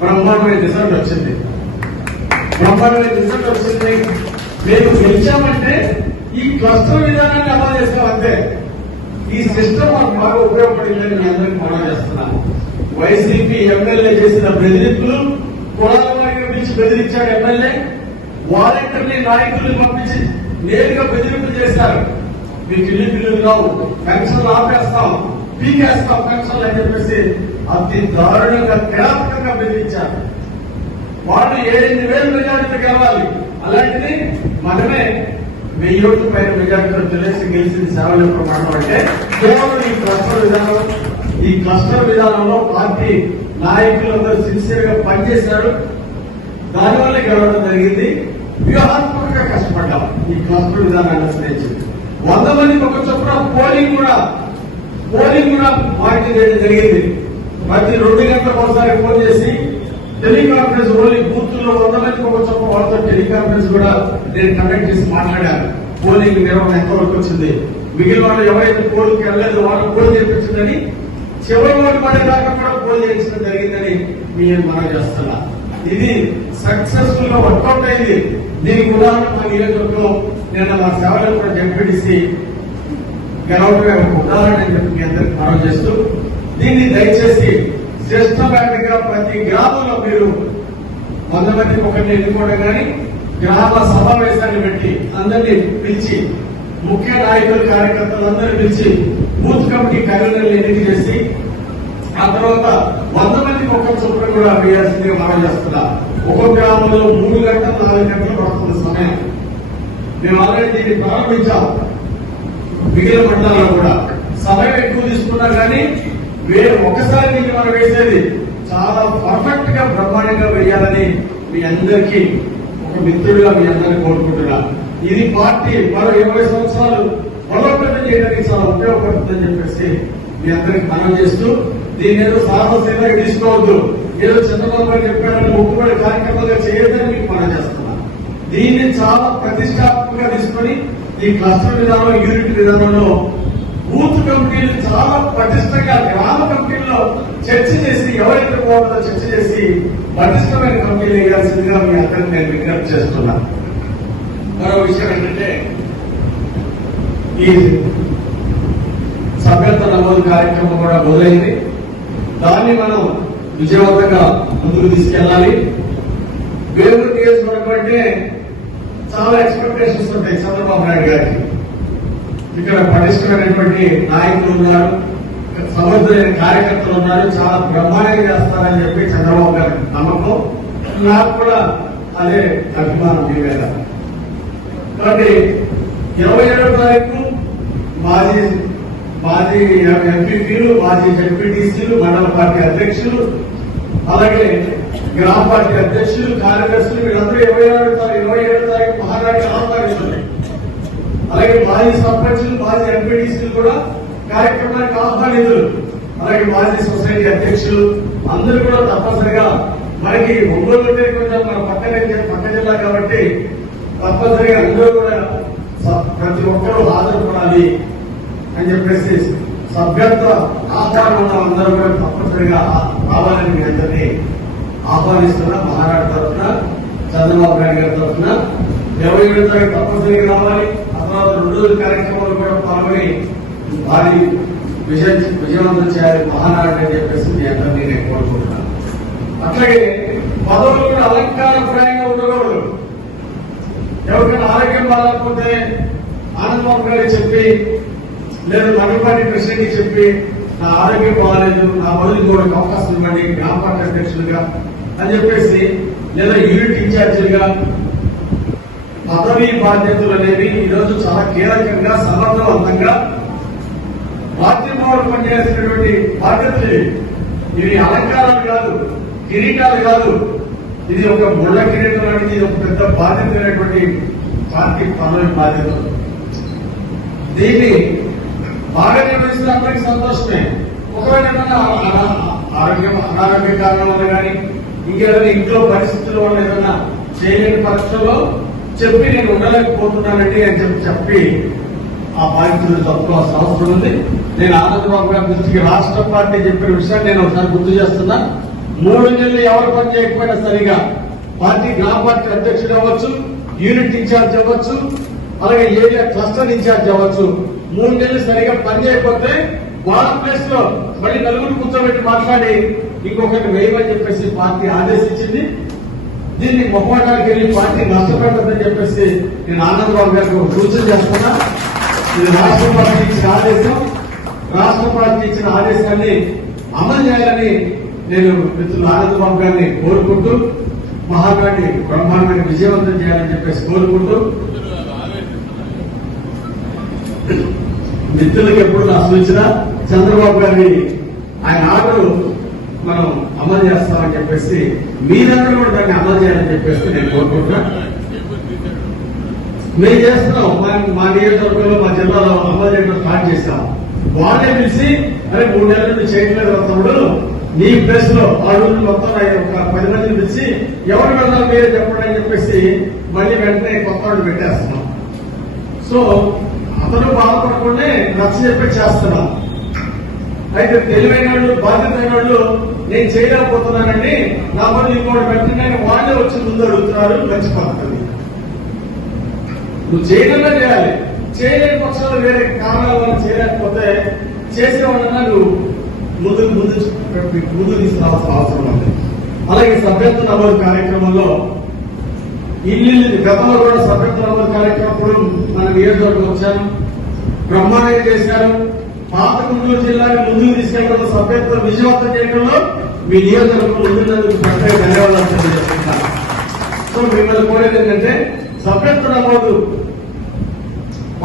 బ్రహ్మాండమైన రిజల్ట్ వచ్చింది. మేము గెలిచామంటే ఈ క్లస్టర్ విధానాన్ని అమలు చేస్తాం అంతే. ఈ సిస్టమ్ మాకు బాగా ఉపయోగపడిందని మీ అందరికీ మనం చేస్తున్నాం. వైసీపీ ఎమ్మెల్యే చేసిన బెదిరింపులు, కులాల వారిని పిలిచి బెదిరించాడు ఎమ్మెల్యే, వాలంటీర్ని నాయకుల్ని పంపించి నేరుగా బెదిరింపు చేశారు. మీకు ఇల్లు బిల్లులు రావు, పెన్షన్లు ఆపేస్తాం, పీకేస్తాం పెన్షన్లు అని చెప్పేసి అతి దారుణంగా కిరాతకంగా బెదిరించారు. వాళ్ళు 7,000 మెజార్టీ గెలవాలి. అలాంటిది మనమే 1000 ఓట్ల పైన మెజార్టీలో గెలిచింది సేవలకు మండలం అంటే కేవలం ఈ క్లస్టర్ విధానంలో పార్టీ నాయకులందరూ సిన్సియర్ గా పనిచేశారు. దానివల్ల గెలవడం జరిగింది. వ్యూహాత్మకంగా కష్టపడ్డాం ఈ క్లస్టర్ విధానాన్ని అనుసరించి. 100 మందికి ఒక చొప్పున పోలింగ్ కూడా పార్టీ చేయడం జరిగింది. ప్రతి 2 గంటలకు ఒకసారి ఫోన్ చేసి టెలికాన్ఫరెన్స్, ఓన్లీ బూత్లో 100 మందికి ఒక చొప్పున వాళ్ళతో టెలికాన్ఫరెన్స్ కూడా నేను కండక్ట్ చేసి మాట్లాడాను. పోలింగ్ నిర్వహణ ఎంతవరకు వచ్చింది, మిగిలిన వాళ్ళు ఎవరైతే పోలింగ్కి వెళ్ళలేదు వాళ్ళు పోల్ చేయించిందని, చివరి ఓటు పడేదాకా కూడా పోల్ చేయించడం జరిగిందని మీరు మనం చేస్తున్నా. ఇది సక్సెస్ఫుల్ గా వర్కౌట్ అయింది. దీనికి ఉదాహరణ మా నియోజకవర్గంలో నిన్న మా సేవలో కూడా జడ్పీటీసీ గెలవడమే ఒక ఉదాహరణ అని చెప్పి మీ అందరికి మనం చేస్తూ, దీన్ని దయచేసి సిస్టమేటిక్ గా ప్రతి గ్రామంలో మీరు 100 మందికి ఒకరిని ఎన్నుకోవడం కానీ గ్రామ సమావేశాన్ని పెట్టి అందరినీ పిలిచి ముఖ్య నాయకులు కార్యకర్తలందరినీ పిలిచి బూత్ కమిటీ కన్వీనర్లు ఎన్నిక చేసి ఆ తర్వాత 100 మందికి ఒక్కొక్క చొప్పున కూడా వేయాల్సిందిగా మనం చేస్తున్నా. ఒక్కొక్క గ్రామంలో 3 గంటలు 4 గంటలు పడుతున్న సమయం. మేము ఆల్రెడీ దీన్ని ప్రారంభించాం. మిగిలిన మండలాల్లో కూడా సమయం ఎక్కువ తీసుకున్నా కానీ ఒకసారి దీన్ని మనం వేసేది చాలా పర్ఫెక్ట్ గా బ్రహ్మాండంగా వేయాలని మీ అందరికీ ఒక మిత్రుడిగా మీ అందరినీ కోరుకుంటున్నా. ఇది పార్టీ మరో 20 సంవత్సరాలు బలోపేతం చేయడానికి చాలా ఉపయోగపడుతుందని చెప్పేసి మీ అందరికి మనం చేస్తూ, దీన్ని ఏదో సాహసేగా తీసుకోవద్దు, ఏదో చంద్రబాబు గారు చెప్పారని ముక్కుబడి కార్యక్రమాలుగా చేయొద్దని మీకు మనం చేస్తున్నా. దీన్ని చాలా ప్రతిష్టాత్మకంగా తీసుకొని ఈ క్లస్టర్ విధానం, యూనిట్ విధానంలో బూత్ కమిటీలు చాలా పటిష్టంగా గ్రామ కమిటీల్లో చర్చ చేసి ఎవరైతే పోతుందో చర్చ చేసి పటిష్టమైన కమిటీలు వేయాల్సిందిగా మీ అందరికీ నేను విజ్ఞప్తి చేస్తున్నా. మరో విషయం ఏంటంటే, ఈ సభ్యత్వ నమోదు కార్యక్రమం కూడా మొదలైంది. దాన్ని మనం విజయవంతంగా ముందుకు తీసుకెళ్లాలి. వేలూరు నియోజకవర్గం అంటే చాలా ఎక్స్పెక్టేషన్స్ ఉంటాయి చంద్రబాబు నాయుడు గారికి. ఇక్కడ పటిష్టమైనటువంటి నాయకులు ఉన్నారు, సమర్థులైన కార్యకర్తలు ఉన్నారు, చాలా బ్రహ్మాండంగా చేస్తారని చెప్పి చంద్రబాబు గారి నమ్మకం. నాకు కూడా అదే అభిమానం మీ మీద. కాబట్టి 27వ తారీఖు మాజీ ఎంపీపీలు, మాజీ జడ్పీటీసీలు, మండల పార్టీ అధ్యక్షులు, అలాగే గ్రామ పార్టీ అధ్యక్షులు, కార్యదర్శులు వీళ్ళందరూ 27వ తారీఖు మహానాడికి ఆహ్వానిస్తున్నారు. అలాగే మాజీ సర్పంచులు, మాజీ ఎంపీటీసీలు కూడా కార్యక్రమానికి ఆహ్వానితులు, అలాగే మాజీ సొసైటీ అధ్యక్షులు అందరూ కూడా తప్పనిసరిగా, మనకి ఒంగోలు అంటే కొంచెం మన పక్క జిల్లా కాబట్టి తప్పనిసరిగా అందరూ కూడా ప్రతి ఒక్కరూ హాజరుపడాలి అని చెప్పేసి సభ్యత్వ ఆహ్వానం ఉన్న అందరూ కూడా తప్పనిసరిగా రావాలని మీ అందరినీ ఆహ్వానిస్తున్నా. మహానాడు తరఫున, చంద్రబాబు నాయుడు గారి తరఫున 27వ తారీఖు తప్పనిసరిగా రావాలి. ఆ తర్వాత 2 రోజుల కార్యక్రమాలు కూడా పాల్గొని భారీ విజయవంతం చేయాలి మహానాడు అని చెప్పేసి మీ అందరినీ నేను కోరుకుంటున్నాను. అట్లాగే పదవులు కూడా అలంకారప్రాయంగా ఉండకూడదు. ఎవరికైనా ఆరోగ్యం బాగాలేకపోతే ఆనందబాబు గారికి చెప్పి, లేదా మండల పార్టీ ప్రెసిడెంట్ చెప్పి నా ఆరోగ్యం బాగాలేదు, నా బదులు ఇంకోటికి అవకాశం ఇవ్వండి గ్రామ పార్టీ అధ్యక్షులుగా అని చెప్పేసి, లేదా యూనిట్ ఇన్ఛార్జీలుగా పదవీ బాధ్యతలు అనేవి ఈరోజు చాలా కీలకంగా సమర్థవంతంగా పార్టీ మామూలు పనిచేసినటువంటి బాధ్యతలు. ఇవి అలంకారాలు కాదు, కిరీటాలు కాదు. ఇది ఒక ముళ్ళ కిరీటం లాంటిది, ఒక పెద్ద బాధ్యతమైనటువంటి పార్టీ పదవి బాధ్యత. దీన్ని బాగా నిర్వహిస్తే అందరికీ సంతోషమే. ఒకవేళ అనారోగ్య కారణం వల్ల కానీ ఇంకేదైనా ఇంట్లో పరిస్థితుల వల్ల ఏదైనా చేయలేని పరీక్షల్లో చెప్పి నేను ఉండలేకపోతున్నానండి అని చెప్పి ఆ బాధ్యతలు తప్పుకోవాల్సిన అవసరం ఉంది. నేను ఆనందబాబు గారి దృష్టికి రాష్ట్ర పార్టీ చెప్పిన విషయాన్ని నేను ఒకసారి గుర్తు చేస్తున్నా. 3 నెలలు ఎవరు పని చేయకపోయినా సరిగా పార్టీ గ్రామ పార్టీ అధ్యక్షుడు అవ్వచ్చు, యూనిట్ ఇన్ఛార్జ్ అవ్వచ్చు, అలాగే ఏరియా క్లస్టర్ ఇన్ఛార్జ్ అవ్వచ్చు. 3 నెలలు సరిగా పని చేయకపోతే వాళ్ళ ప్లేస్ లో మళ్ళీ 4 కూర్చోబెట్టి మాట్లాడి ఇంకొకటి వేయమని చెప్పేసి పార్టీ ఆదేశించింది. దీన్ని మొహమాటానికి వెళ్లి పార్టీ నష్టపెట్టదని చెప్పేసి నేను ఆనందబాబు గారికి ఒక సూచన చేస్తున్నా. ఇది రాష్ట్ర పార్టీ ఇచ్చిన ఆదేశం. రాష్ట్ర పార్టీ ఇచ్చిన ఆదేశాన్ని అమలు చేయాలని నేను మిత్రులు ఆనందబాబు గారిని కోరుకుంటూ, మహానాడిని బ్రహ్మాండంగా విజయవంతం చేయాలని చెప్పేసి కోరుకుంటూ, మిత్రులకు ఎప్పుడు నా సూచన చంద్రబాబు గారిని ఆయన ఆర్డర్ మనం అమలు చేస్తామని చెప్పేసి మీరందరూ కూడా దాన్ని అమలు చేయాలని చెప్పేసి నేను కోరుకుంటున్నా. మేము చేస్తున్నాం, మా నియోజకవర్గంలో మా జిల్లాలో అమలు చేయడం స్టార్ట్ చేస్తాం. వాళ్ళే పిలిచి, అరే 3 నెలల నుంచి చేయట్లేదు తమ్ముడు, నీ ప్లేస్ లో ఆ రోజు మొత్తం ఒక 10 మందిని పిలిచి ఎవరు వెళ్ళాలి మీరే చెప్పండి అని చెప్పేసి మళ్ళీ వెంటనే కొత్త వాళ్ళు పెట్టేస్తున్నాం. సో అతను బాధపడకుండా నచ్చ చెప్పి చేస్తున్నాం. అయితే తెలివైన వాళ్ళు, బాధ్యతైన వాళ్ళు నేను చేయలేకపోతున్నానండి, నా బదులు ఇంకోటి పెట్టిన వాళ్ళే వచ్చి ముందు అడుగుతున్నారు. మంచి పద్ధతి. నువ్వు చేయకుండా చేయాలి. చేయలేని పక్షంలో వేరే కారణాల వల్ల చేయలేకపోతే చేసే వాళ్ళన్నా నువ్వు ముందు తీసుకురావాల్సిన అవసరం ఉంది. అలాగే సభ్యత్వ నమోదు కార్యక్రమంలో గతంలో కూడా సభ్యత్వ నమోదు కార్యక్రమం మన నియోజకవర్గం వచ్చాను, బ్రహ్మాండంగా చేశారు. పాత గుంటూరు జిల్లాని ముందుకు తీసుకెళ్లడంలో సభ్యత్వం విజయవంతం చేయడంలో మీ నియోజకవర్గం ముందున్నందుకు ప్రత్యేక ధన్యవాదాలు తెలియజేస్తున్నాను. సో మిమ్మల్ని కోరేది ఏంటంటే సభ్యత్వ నమోదు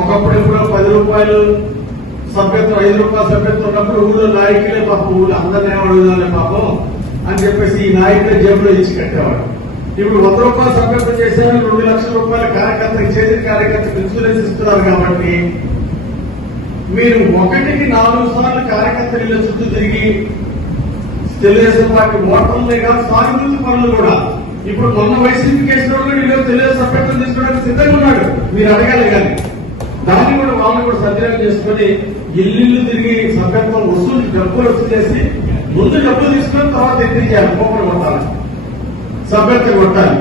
ఒకప్పుడు ఎప్పుడో 10 రూపాయలు సభ్యత్వం, 5 రూపాయల సభ్యత్వం ఉన్నప్పుడు ఊళ్ళో నాయకులే పాపం, ఊళ్ళో అందరినీ అడుగుదాలే పాపం అని చెప్పేసి ఈ నాయకులే జేబులో ఇచ్చి కట్టేవాడు. ఇప్పుడు 100 రూపాయల సభ్యత్వం చేశారు, 2 లక్షల రూపాయల కార్యకర్తకి చేసిన కార్యకర్తకు ఇన్సూరెన్స్ ఇస్తున్నారు. కాబట్టి మీరు 1కి 4 సార్లు కార్యకర్తల ఇళ్ల చుట్టూ తిరిగి తెలుగుదేశం పార్టీ ఓటర్లే కాదు సానుభూతి పనులు కూడా ఇప్పుడు మొన్న వైసీపీ కేసులో తెలుగుదేశం సభ్యత్వం తీసుకోవడానికి సిద్ధంగా ఉన్నాడు. మీరు అడగాలి కానీ దాన్ని కూడా వాళ్ళు కూడా సద్వినియోగం చేసుకుని ఇల్లు తిరిగి సభ్యత్వం వసూలు డబ్బులు వసూలు చేసి ముందు డబ్బులు తీసుకుని తర్వాత ఎత్తించాలి, పోకలు కొట్టాలి, సభ్యత్వం కొట్టాలి.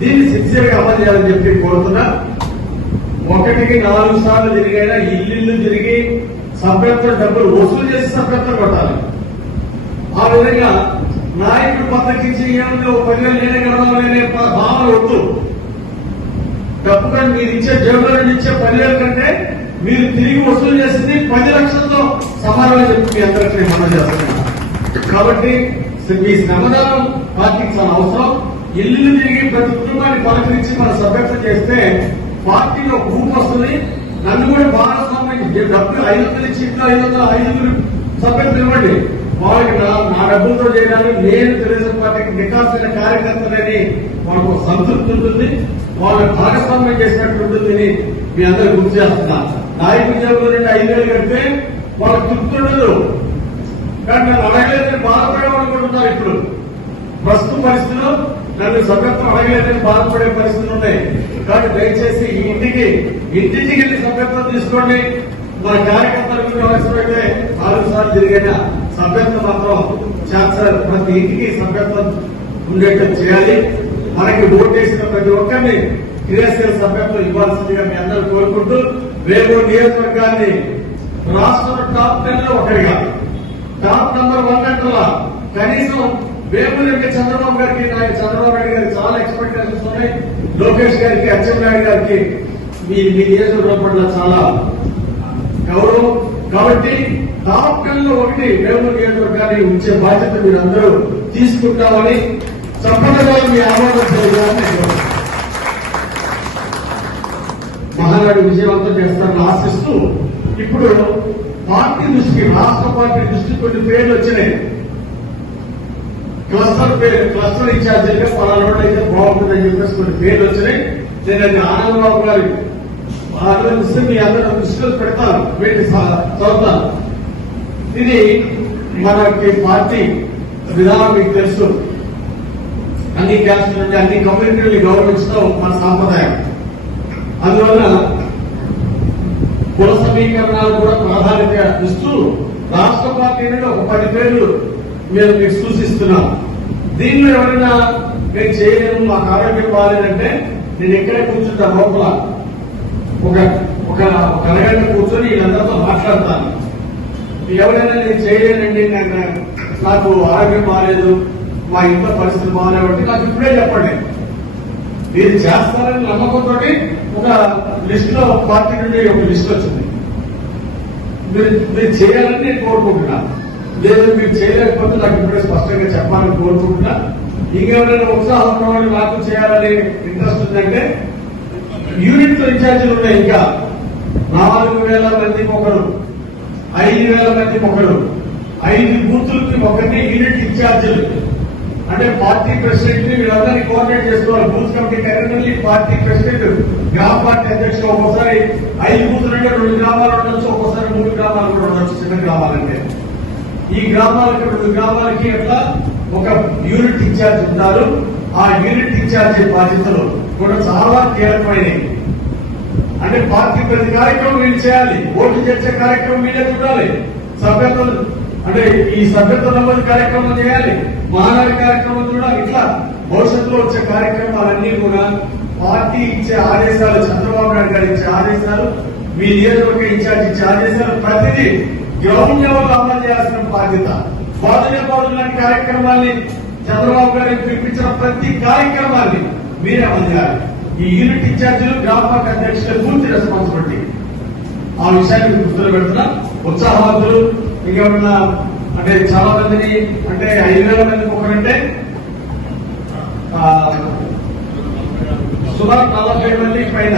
దీన్ని సిన్సియర్ గా అమలు చేయాలని చెప్పి కోరుతున్నా. 1కి 4 సార్లు తిరిగైనా ఇల్లు తిరిగి సభ్యత్వం డబ్బులు వసూలు చేసి సభ్యత్వం కొట్టాలి. ఆ విధంగా నాయకుడు పద్ధతించి ఏముంది 10,000 నేనే కడదామనే భావన వద్దు. డబ్బు కానీ మీరు ఇచ్చే జేబులో ఇచ్చే 10,000 కంటే మీరు తిరిగి వసూలు చేసింది 10 లక్షలతో సమానమని చెప్పి మీ అందరికీ మనం చేస్తున్నాం. కాబట్టి మీ శ్రమదానం పార్టీకి చాలా అవసరం. ఇల్లు తిరిగి ప్రతి కుటుంబాన్ని పలకరించి మన సభ్యత్వం చేస్తే పార్టీలో ఊపు వస్తుంది. నన్ను కూడా భాగస్వామ్యం డబ్బులు 500 ఇచ్చి 500 సభ్యత్వం ఇవ్వండి. వాళ్ళకి నా డబ్బులతో చేయడానికి నేను తెలుగుదేశం పార్టీకి నికాల్సిన కార్యకర్తలని వాళ్ళకు సంతృప్తి ఉంటుంది, వాళ్ళ భాగస్వామ్యం చేసినట్టు ఉంటుందని మీ అందరూ గుర్తు చేస్తున్నా. నాయకుల జేబులో 5,000 కడితే వాళ్ళకి తృప్తి ఉండదు. కానీ నన్ను అడగలేదని బాధపడే వాళ్ళు కూడా ఉన్నారు. ఇప్పుడు ప్రస్తుత పరిస్థితుల్లో నన్ను సభ్యత్వం అడగలేదని బాధపడే పరిస్థితులు ఉన్నాయి. కాబట్టి దయచేసి ఇంటికి వెళ్ళి సభ్యత్వం తీసుకోండి. మన కార్యకర్తలకు అవసరమైతే 4 సార్లు తిరిగిన సభ్యత్వం మాత్రం ఛాన్సలర్ ప్రతి ఇంటికి సభ్యత్వం ఉండేట్టు చేయాలి. మనకి ఓటేసిన ప్రతి ఒక్కరిని క్రియాశీల సభ్యత్వం ఇవ్వాల్సిందిగా మీ అందరూ కోరుకుంటూ రేపు నియోజకవర్గాన్ని రాష్ట్రంలో టాప్ 10 లో ఒకరిగా టాప్ నంబర్ 1 అంటలా కనీసం వేపులకి చంద్రబాబు గారికి చంద్రబాబు నాయుడు గారికి చాలా ఎక్స్పెక్టేషన్స్ ఉన్నాయి. లోకేష్ గారికి, అచ్చెన్నాయుడు గారికి మీ నియోజకవర్గం పట్ల చాలా గౌరవం. కాబట్టి టాప్ 10 లో ఒకటి వేపుల నియోజకవర్గాన్ని ఉంచే బాధ్యత మీరు అందరూ తీసుకుంటామని సంపదగా మీ ఆమోదం చేయాలని మహానాడు విజయవంతం చేస్తారని ఆశిస్తూ ఇప్పుడు పార్టీ దృష్టికి, రాష్ట్ర పార్టీ దృష్టికి కొన్ని పేర్లు వచ్చినాయి. క్లస్టర్ ఇన్ఛార్జీలుగా పలానా అయితే బాగుంటుందని చెప్పేసి కొన్ని పేర్లు వచ్చినాయి. నేను అది ఆనందబాబు గారి ఆలోచిస్తే మీ అందరూ దృష్టిలో పెడతాను, వీటిని చదువుతాను. ఇది మనకి పార్టీ విధానం మీకు తెలుసు. అన్ని క్యాస్ట్ నుండి అన్ని కమ్యూనిటీని గౌరవించడం మన సాంప్రదాయం. అందువల్ల కుల సమీకరణాలు కూడా ప్రాధాన్యత ఇస్తూ రాష్ట్ర పార్టీ నుండి ఒక 10 పేర్లు మీకు సూచిస్తున్నాం. దీనిలో ఎవరైనా నేను చేయలేము, మాకు ఆరోగ్యం బాగాలేదంటే నేను ఎక్కడే కూర్చుంటా లోపల ఒక అరగంట కూర్చొని వీళ్ళందరితో మాట్లాడతాను. ఎవరైనా నేను చేయలేనండి, నాకు ఆరోగ్యం బాగాలేదు, మా ఇంట్లో పరిస్థితులు బాగాలేవంటే నాకు ఇప్పుడే చెప్పండి. మీరు చేస్తారని నమ్మకంతో ఒక లిస్ట్ లో పార్టీ నుండి ఒక లిస్ట్ వచ్చింది. మీరు చేయాలని నేను కోరుకుంటున్నా. లేదు మీరు చేయలేకపోతే నాకు ఇప్పుడే స్పష్టంగా చెప్పాలని కోరుకుంటున్నా. ఇంకెవరైనా ఉత్సాహం ఉన్నవాళ్ళు నాకు చేయాలని ఇంట్రెస్ట్ ఉందంటే యూనిట్ లో ఇన్ఛార్జీలు ఉన్నాయి. ఇంకా 4,000 మందికి ఒకరు, 5,000 మందికి ఒకరు, 5 బూతులకి ఒకరిని యూనిట్ ఇన్ఛార్జీలు. అంటే పార్టీ ప్రెసిడెంట్ ని వీళ్ళందరినీ కోఆర్డినేట్ చేసుకోవాలి. Booth committee correctly party president, గ్రామ పార్టీ అధ్యక్షుడు ఒక్కోసారి 5 బూతులు అంటే 2 గ్రామాలు ఉండొచ్చు, ఒక్కోసారి 3 గ్రామాలు కూడా ఉండొచ్చు. చిన్న గ్రామాలంటే ఈ గ్రామాలకి 2 గ్రామాలకి అట్లా ఒక యూనిట్ ఇన్ఛార్జ్ ఉంటారు. ఆ యూనిట్ ఇన్ఛార్జ్ బాధ్యతలు కూడా చాలా కీలకమైనవి. అంటే పార్టీ ప్రతి కార్యక్రమం వీళ్ళు చేయాలి, ఓటు చేసే కార్యక్రమం వీళ్ళే చూడాలి, సభ్యత్వం అంటే ఈ సభ్యత్వ నమోదు కార్యక్రమం చేయాలి, మానవ కార్యక్రమం చూడాలి. ఇట్లా భవిష్యత్తులో వచ్చే కార్యక్రమాలన్నీ కూడా పార్టీ ఇచ్చే ఆదేశాలు, చంద్రబాబు నాయుడు గారు ఇచ్చే ఆదేశాలు, మీ నియోజకవర్గ ఇన్ఛార్జ్ ఇచ్చే ఆదేశాలు ప్రతిదీ గ్రౌండ్ లెవెల్ అమలు చేయాల్సిన బాధ్యత. బాధునే బాధులు లాంటి కార్యక్రమాన్ని చంద్రబాబు గారు పిలిపించిన ప్రతి కార్యక్రమాన్ని మీరే అమలు చేయాలి. ఈ యూనిట్ ఇన్ఛార్జీలు, గ్రామ పంచాయతీ అధ్యక్షులు పూర్తి రెస్పాన్సిబిలిటీ. ఆ విషయాన్ని గుర్తులో పెడుతున్నా. ఉత్సాహవంతులు ఇంకేమన్నా అంటే చాలా మందిని అంటే 5,000 మందికి ఒకరంటే సుమారు 40 మంది పైన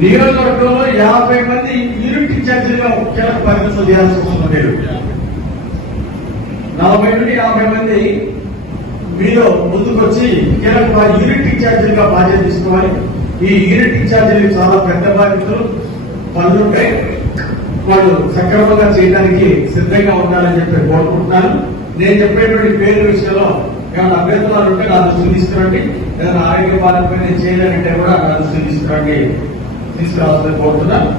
నియోజకవర్గంలో 50 మంది యూనిట్ ఇన్ఛార్జీలుగా కీలక బాధ్యతలు చేయాల్సి వస్తుంది. మీరు 40 నుండి 50 మంది మీరు ముందుకొచ్చి కీలక యూనిట్ ఇన్ఛార్జీలుగా బాధ్యత తీసుకోవాలి. ఈ యూనిట్ ఇన్ఛార్జీలు చాలా పెద్ద బాధ్యతలు, పనులుంటాయి. వాళ్ళు సక్రమంగా చేయడానికి సిద్ధంగా ఉండాలని చెప్పి కోరుకుంటున్నాను. నేను చెప్పేటువంటి పేరు విషయంలో ఏమైనా అభ్యర్థులు ఉంటే నా దృష్టికి తీసుకురండి. ఏదైనా ఆరోగ్య బాధపై చేయాలంటే కూడా నా దృష్టికి తీసుకురావాల్సింది కోరుతున్నాను.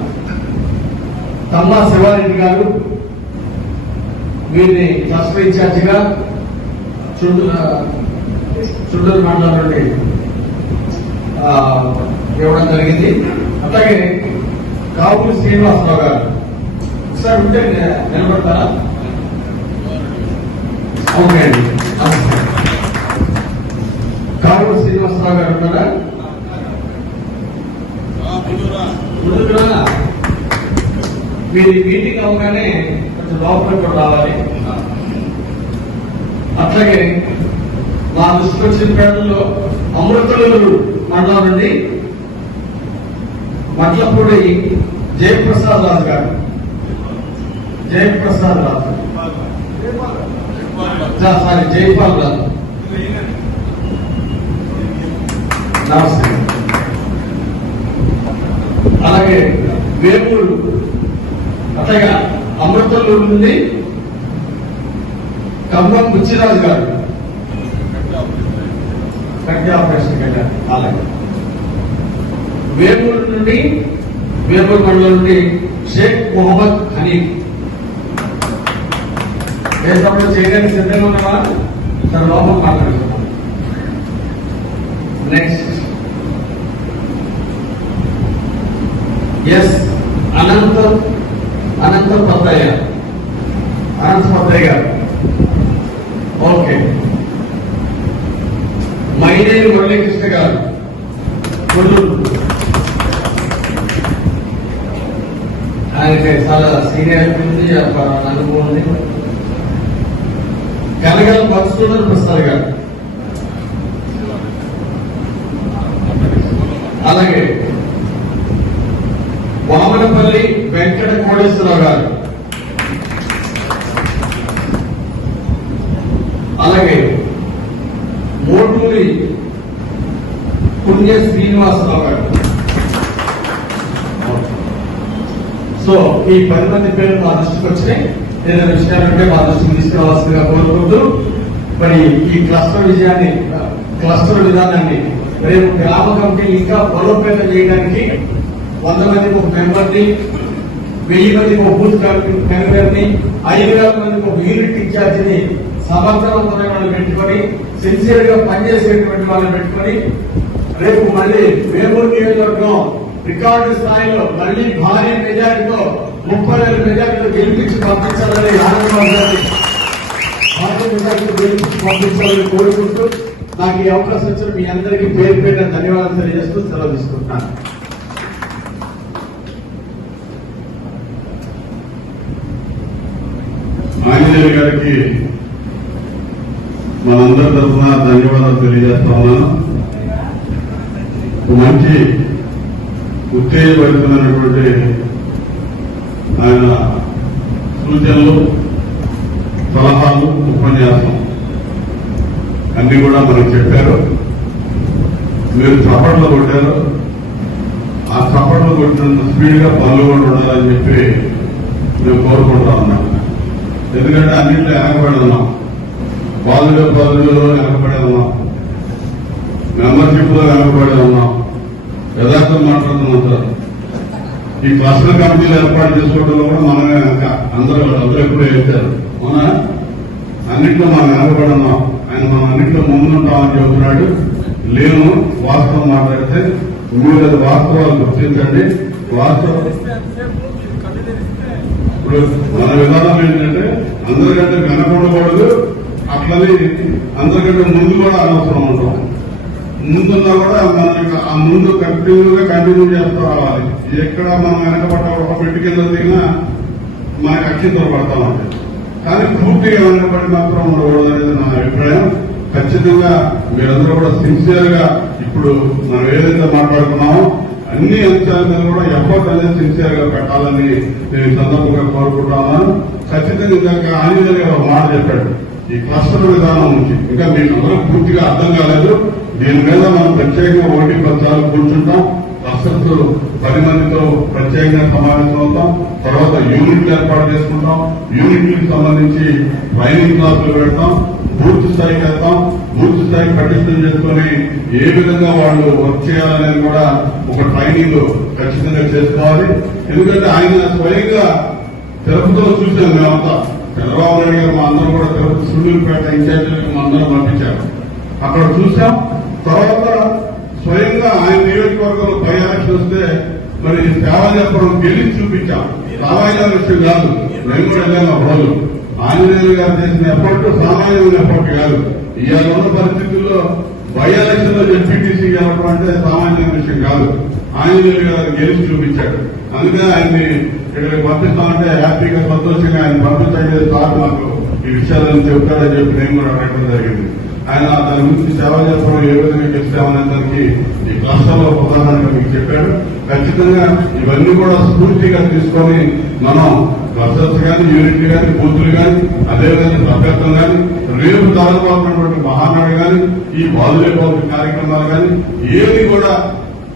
తమ్మా శివారెడ్డి గారు వీరిని క్లస్టర్ ఇన్ఛార్జిగా చుండూరు మండలం నుండి ఇవ్వడం జరిగింది. అలాగే కాపులు శ్రీనివాసరావు గారు ఒకసారి ఉంటే నిలబడతారా? ఓకే అండి. కాపులు శ్రీనివాసరావు గారు ఉన్నారా? మీరు మీటింగ్ అవగానే కొంచెం లోపలికి కూడా రావాలి. అట్లాగే మా దృష్టికి వచ్చిన పేర్లలో అమృతలూరు మండలం నుండి మట్లపూడి జయప్రసాద్ రాజు గారు. జయప్రసాద్ రాజు సారీ జైపాల్ రాజు. నమస్తే. అలాగే వేమూరు అట్లాగే అమృతలూరు నుండి ఖమ్మం బుచ్చిరాజు గారు కంటి ఆపరేషన్ కట్టారు. అలాగే వేమూరు నుండి వేమూరు మండలం నుండి షేక్ మొహమ్మద్ హనీఫ్. దేశంలో చేయడానికి సిద్ధంగా ఉన్నావా? తన లోపల మాట్లాడుతున్నాం. నెక్స్ట్ ఎస్ అనంత పత్తయ్య గారు. ఓకే. మైనేని మురళీకృష్ణ గారు కొల్లూరు. ఆయనకి చాలా సీనియారిటీ ఉంది, అనుభవం ఉంది. కనగల మధుసూదన్ ప్రసాద్ గారు. అలాగే వామనపల్లి వెంకట కోటేశ్వరరావు గారు. అలాగే మోటూరి పుణ్య శ్రీనివాసరావు గారు. సో ఈ 10 మంది పేర్లు మా దృష్టికి వచ్చినాయి. ఏదైనా విషయాలంటే మా దృష్టికి తీసుకురావాల్సిందిగా కోరుకుంటూ మరి ఈ క్లస్టర్ విధానాన్ని రేపు గ్రామ కమిటీ ఇంకా బలోపేతం చేయడానికి 100 మందికి ఒక మెంబర్ని, 1000 మందికి ఒక బూత్ మెంబర్ని, 5,000 మందికి ఒక యూనిట్ ఇన్ఛార్జిని సమర్థవంతమైన వాళ్ళు పెట్టుకొని సిన్సియర్ గా పనిచేసేటువంటి వాళ్ళని పెట్టుకొని రేపు మళ్ళీ వేమూరు నియోజకవర్గం రికార్డు స్థాయిలో మళ్ళీ భారీ మెజారిటీతో 30,000 మెజారిటీతో గెలిపించి పంపించాలని పంపించాలని కోరుకుంటూ నాకు ఈ అవకాశం ఇచ్చిన మీ అందరికీ పేరు పేరున ధన్యవాదాలు తెలియజేస్తూ సెలవు తీసుకుంటున్నాను. ఆంజనేయులు గారికి మనందరి తరఫున ధన్యవాదాలు తెలియజేస్తా ఉన్నాను. మంచి ఉత్తేజపడుతున్నటువంటి ఆయన సూచనలు, సలహాలు, ఉపన్యాసం అన్ని కూడా మనకు చెప్పారు. మీరు చప్పట్లు కొట్టారు. ఆ చప్పట్లు కొట్టినంత స్పీడ్ గా పనులు కూడా ఉండాలని చెప్పి మేము కోరుకుంటా ఉన్నాం. ఎందుకంటే అన్నింటిలో వెనకబడి ఉన్నాం. పదవిలో వెనకబడి ఉన్నాం, మెంబర్షిప్ లో వెనకబడి ఉన్నాం. యథార్థం మాట్లాడుతున్నాం సార్. ఈ క్లస్టర్ కమిటీలు ఏర్పాటు చేసుకోవడంలో కూడా మనమే వెనక. అందరూ ఎప్పుడూ వేశారు. అవునా? అన్నింటిలో మనం వెనకబడున్నాం, ఆయన మనం అన్నింటిలో ముందుంటామని చెబుతున్నాడు. లేను వాస్తవం మాట్లాడితే మీరు అది వాస్తవాలు గుర్తించండి. వాస్తవం ఇప్పుడు మన విధానం ఏంటంటే అందరికంటే వెనకూడకూడదు, అట్లని అందరికంటే ముందు కూడా అనవసరం ఉంటాం. ముందున్నా కూడా మనం ఆ ముందు కంటిన్యూ చేస్తూ రావాలి. ఎక్కడ మనం వెనకబడ్డ ఒక మెట్టు కింద దిగినా మనకు అక్షింతలు పడతా ఉంటాయి. కానీ పూర్తిగా వెనకబడి మాత్రం ఉండకూడదు అనేది నా అభిప్రాయం. ఖచ్చితంగా మీరందరూ కూడా సిన్సియర్ గా ఇప్పుడు మనం ఏదైతే మాట్లాడుకున్నామో అన్ని అంశాల మీద కూడా ఎఫర్ట్ అనేది సిన్సియర్ గా పెట్టాలని నేను ఈ సందర్భంగా కోరుకుంటున్నాను. ఖచ్చితంగా ఇందాక ఆంజనేయులు గారు ఒక మాట చెప్పాడు, ఈ క్లస్టర్ విధానం నుంచి ఇంకా మీకు అందరూ పూర్తిగా అర్థం కాలేదు. దీని మీద మనం ప్రత్యేకంగా 1-10 సార్లు కూర్చుంటాం. క్లస్టర్స్ 10 మందితో ప్రత్యేకంగా సమావేశం అవుతాం. తర్వాత యూనిట్లు ఏర్పాటు చేసుకుంటాం. యూనిట్లకు సంబంధించి ట్రైనింగ్ క్లాసులు పెడతాం. పూర్తి స్థాయికి వెళ్తాం. పూర్తి స్థాయికి పటిష్టం చేసుకుని ఏ విధంగా వాళ్ళు వర్క్ చేయాలనేది కూడా ఒక ట్రైనింగ్ ఖచ్చితంగా చేసుకోవాలి. ఎందుకంటే ఆయన స్వయంగా తిరుపతిలో చూసాం మేమంతా. చంద్రబాబు నాయుడు గారు మా అందరం కూడా తిరుపతి సూళ్లూరుపేట ఇన్ఛార్జీలకు మా అందరం పంపించారు. అక్కడ చూసాం. తర్వాత స్వయంగా ఆయన నియోజకవర్గంలో బై ఎలక్షన్ వస్తే మరి సేవాజపురం గెలిచి చూపించాం. సామాన్య విషయం కాదు. మేము కూడా వెళ్ళాము ఒక రోజు. ఆంజనేయులు గారు చేసిన ఎఫర్ట్ సామాన్యమైన ఎఫర్ట్ కాదు. ఇవాళ ఉన్న పరిస్థితుల్లో బై ఎలక్షన్ లో జెడ్పీటీసీ గెలవడం అంటే సామాన్యమైన విషయం కాదు. ఆంజనేయులు గారు గెలిచి చూపించాడు. అందుకే ఆయన్ని ఇక్కడికి పంపిస్తామంటే హ్యాపీగా సంతోషంగా ఆయన పంపించండి సార్ నాకు ఈ విషయాలను చెప్తాడని చెప్పి నేను కూడా అడగడం జరిగింది. ఆయన దాని గురించి సేవ చేసుకోవడం ఏ విధంగా చేస్తామనే దానికి ఈ క్లస్టర్లో ఉదాహరణగా మీకు చెప్పాడు. ఖచ్చితంగా ఇవన్నీ కూడా స్ఫూర్తిగా తీసుకొని మనం క్లస్టర్స్ కానీ యూనిట్లు కానీ బూతులు కానీ అదేవిధంగా సభ్యత్వం కానీ రేపు జరగబోతున్నటువంటి మహానాడు కానీ ఈ బాదులేపోతున్న కార్యక్రమాలు కానీ ఏది కూడా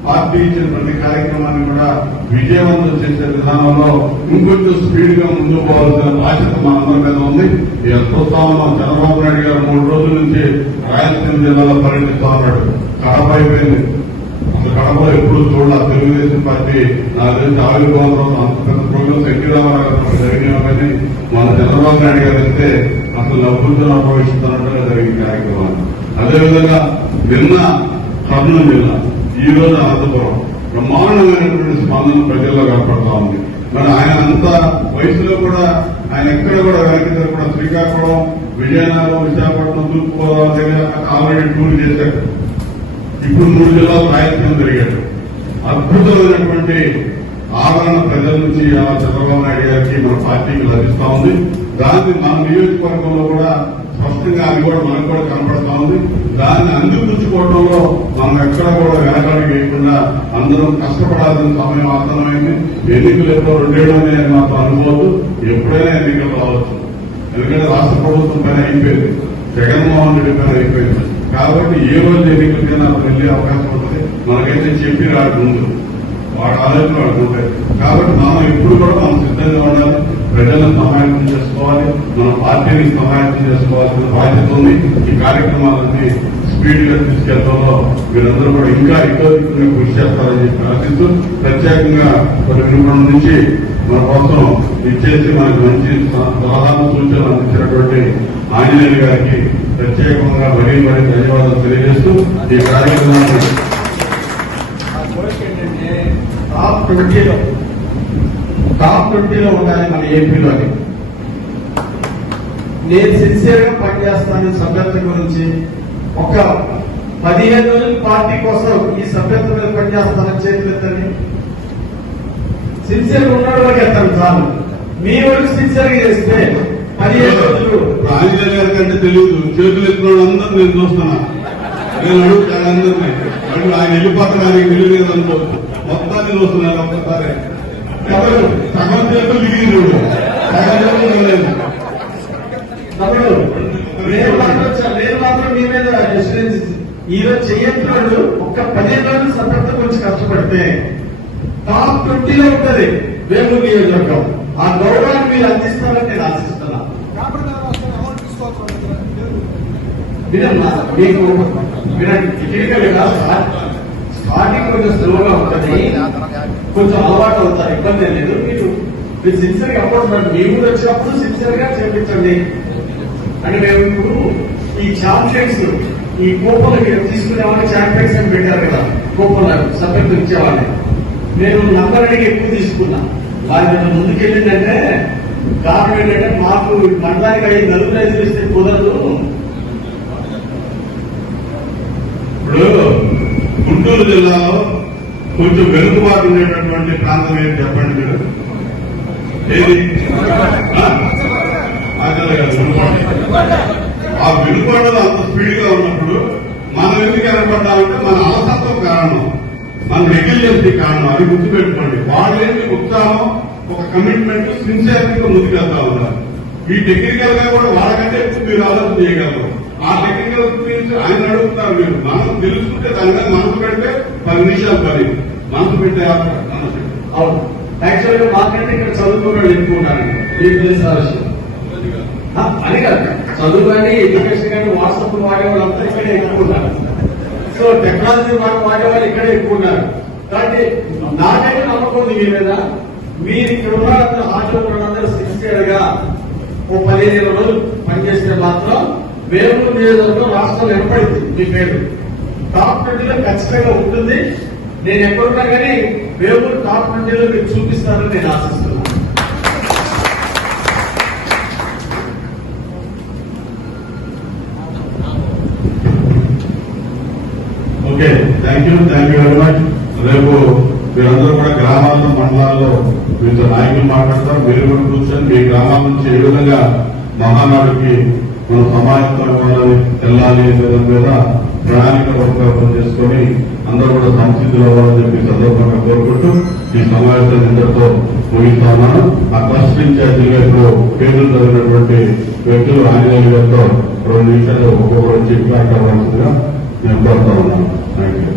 పార్టీ ఇచ్చిన ప్రతి కార్యక్రమాన్ని కూడా విజయవంతం చేసే విధానంలో ఇంకొంచెం స్పీడ్ గా ముందుకు పోవాల్సిన బాధ్యత మనందరి మీద ఉంది. ఇక చూస్తా ఉన్నాం, చంద్రబాబు నాయుడు గారు 3 రోజుల నుంచి రాయలసీమ జిల్లాలో పర్యటిస్తా ఉన్నాడు. కడప అయిపోయింది. అసలు కడపలో ఎప్పుడు చూడాలి. తెలుగుదేశం పార్టీ నాకు తెలిసి ఆవిర్భావం తర్వాత అంత పెద్ద ప్రోగ్రామ్స్ ఎన్టీ రామారావు గారు జరిగినవని మన చంద్రబాబు నాయుడు గారు వస్తే అసలు అభివృద్ధిని అనుభవిస్తున్నట్టుగా జరిగిన కార్యక్రమాలు. అదేవిధంగా నిన్న కర్నూలు జిల్లా, ఈ రోజు అనంతపురం బ్రహ్మాండమైనటువంటి స్పందన ప్రజల్లో కనపడతా ఉంది. మరి ఆయన అంత వయసులో కూడా ఆయన ఎక్కడ కూడా వెనక్కి కూడా శ్రీకాకుళం, విజయనగరం, విశాఖపట్నం, తూర్పుగోదావరి దగ్గర ఆల్రెడీ టూర్ చేశాడు. ఇప్పుడు 3 జిల్లాలు రాయలసీమ జరిగాడు. అద్భుతమైనటువంటి ఆదరణ ప్రజల నుంచి చంద్రబాబు నాయుడు గారికి మన పార్టీకి లభిస్తా ఉంది. దాన్ని మన నియోజకవర్గంలో కూడా స్పష్టంగా అది కూడా మనకు కూడా కనపడతా ఉంది. దాన్ని అందిపుచ్చుకోవడంలో మనం ఎక్కడ కూడా వెనకాడి వేయకుండా అందరం కష్టపడాల్సిన సమయం ఆసనమైంది. ఎన్నికలు ఎప్పుడో 2 ఏళ్ళు మాత్రం అనుకోవద్దు. ఎప్పుడైనా ఎన్నికలు రావచ్చు. ఎందుకంటే రాష్ట్ర ప్రభుత్వం పైన అయిపోయింది, జగన్మోహన్ రెడ్డి పైన అయిపోయింది. కాబట్టి ఏ రోజు ఎన్నికలకైనా అప్పుడు వెళ్లే అవకాశం ఉంటుంది. మనకైతే చెప్పి రాడు ముందు వాడు ఆలోచన వాడుకుంటాయి. కాబట్టి మనం ఎప్పుడు కూడా మనం సిద్ధంగా ఉండాలి. ప్రజలను సహాయం చేసుకోవాలి, మన పార్టీని సహాయం చేసుకోవాల్సిన బాధ్యత ఉంది. ఈ కార్యక్రమాలన్నీ స్పీడ్ గా తీసుకెళ్లడంలో మీరందరూ కూడా ఇంకా కృషి చేస్తారని చెప్పి ఆశిస్తూ ప్రత్యేకంగా వినుకొండ నుంచి మన కోసం ఇచ్చేసి మనకు మంచి సలహాలు సూచనలు అందించినటువంటి ఆంజనేయులు గారికి ప్రత్యేకంగా మరీ ధన్యవాదాలు తెలియజేస్తూ ఈ కార్యక్రమాన్ని టాప్ 20లో ఉండాలి మన ఏపీలోని. నేను సిన్సియర్ గా పనిచేస్తాను సభ్యత్వం గురించి. ఒక 15 రోజులు పార్టీ కోసం ఈ సభ్యత్వం మీద పనిచేస్తానని చేతులు ఎత్తండి. సిన్సియర్ గా ఉన్నాడు వరకు ఎత్తాను చాలు. మీ వరకు సిన్సియర్ గా చేస్తే 15 రోజులు ఆంజనేయులు గారి కంటే తెలియదు. చేతులు ఎత్తిన వాళ్ళందరూ నేను చూస్తున్నా. నేను అడుగుతాను అందరినీ. అడుగు ఆయన వెళ్ళిపోతానికి తెలియలేదు అనుకోవచ్చు. మొత్తాన్ని చూస్తున్నాను ఒక్కసారి. సగం చేతులు దిగింది, సగం చేతులు లేదు. తమ్ముడు నేను మాత్రం మీ మీద ఎక్స్పీరియన్స్ ఈ రోజు చెయ్యట్లేదు. ఒక్క 15 రోజులు సభ్యత్వం గురించి కష్టపడితే టాప్ 20లో ఉంటుంది వేమూరు నియోజకవర్గం. ఆ గౌరవాన్ని మీరు అందిస్తారని నేను ఆశిస్తున్నా. వినమ్మా, మీకు వినండి. క్రిటికల్ కాదు సార్. స్టార్టింగ్ కొంచెం స్లోగా ఉంటుంది, కొంచెం అలవాటు అవుతారు, ఇబ్బంది లేదు. మీరు మీరు సిన్సియర్ గా అప్పుడు మీ ఊరు వచ్చినప్పుడు సిన్సియర్ గా చేపించండి. అంటే మేము ఇప్పుడు ఈ ఛాంపియన్స్ ఈ కూపన్లు తీసుకునే వాళ్ళకి ఛాంపియన్స్ అని పెట్టారు కదా, కూపన్లు సభ్యులు ఇచ్చేవాళ్ళని. నేను నంబర్ అడిగి ఎక్కువ తీసుకున్నా. వాళ్ళ ముందుకెళ్ళిందంటే కారణం ఏంటంటే మాకు మండలానికి 5 నలుగురు 5 ఇస్తే కుదరదు. ఇప్పుడు గుంటూరు జిల్లాలో కొంచెం వెనుకబాటు ఉండేటటువంటి ప్రాంతం ఏంటి చెప్పండి మీరు? ఏది? ఆ వెనుకబాటులో అంత స్పీడ్ గా ఉన్నప్పుడు మనం ఎందుకు ఏర్పడ్డామంటే మన అలసత్వం కారణం, మన నెగ్లిజెన్సీ కారణం. అది గుర్తుపెట్టుకోండి. వాళ్ళేంటి ఉత్సాహం, ఒక కమిట్మెంట్, సిన్సియారిటీతో ముందుకెళ్తా ఉన్నారు. ఈ టెక్నికల్ గా కూడా వాళ్ళకంటే ఎక్కువ మీరు ఆలోచన చేయగలరు. ఆ టెక్నికల్ గురించి ఆయన అడుగుతున్నారు. మీరు మనం తెలుసుకుంటే దాని మీద మనసు పెడితే 10 నిమిషాలు పని మనసు పెట్టే సమస్య. అవును, యాక్చువల్గా మాకంటే ఇక్కడ చదువుకున్న వాళ్ళు ఎక్కువ ఉన్నారండి. మీకు తెలిసిన విషయం అని కాదు, చదువు కానీ ఎడ్యుకేషన్ కానీ వాట్సాప్ వాడే వాళ్ళంతా ఇక్కడే ఎక్కువ ఉన్నారు. సో టెక్నాలజీ వాడే వాళ్ళు ఇక్కడే ఎక్కువ ఉన్నారు. కాబట్టి నాకైతే నమ్మకం ఉంది మీ మీద. మీరు ఇక్కడ ఉన్నందరూ హాస్టల్ ఉన్నందరూ సిన్సియర్ గా ఓ 15 రోజులు పనిచేస్తే మాత్రం వేమూరు నియోజకవర్గం రాష్ట్రంలో ఏర్పడింది. మీ పేరు టాప్ 20లో ఖచ్చితంగా ఉంటుంది. నేను ఎక్కడున్నా కానీ వేమూరు టాప్ 20లో మీరు చూపిస్తారని నేను ఆశిస్తున్నాను. Okay, thank you very much. రేపు మీరందరూ కూడా గ్రామాల్లో మండలాల్లో మీతో నాయకులు మాట్లాడతారు. మీరు కూడా కూర్చొని మీ గ్రామాల నుంచి ఏ విధంగా మహానాడుకి మనం సమాయత్తం ఇవ్వాలని వెళ్ళాలి అనే మీద ప్రణాళిక రూపకల్పన చేసుకుని అందరూ కూడా సంసిద్ధులు అవ్వాలని చెప్పి సందర్భంగా కోరుకుంటూ ఈ సమావేశాన్ని ఇందరితో ముగిస్తా ఉన్నాను. ఆ ట్రస్ట్ ఇన్ఛార్జిగా ఇప్పుడు పేర్లు జరిగినటువంటి వ్యక్తులు ఆంజనేయులు గారితో 2 నిమిషాలు ఒక్కొక్కరు చెప్పి మాట్లాడవలసిందిగా నేను కోరుతా ఉన్నాను. Thank you.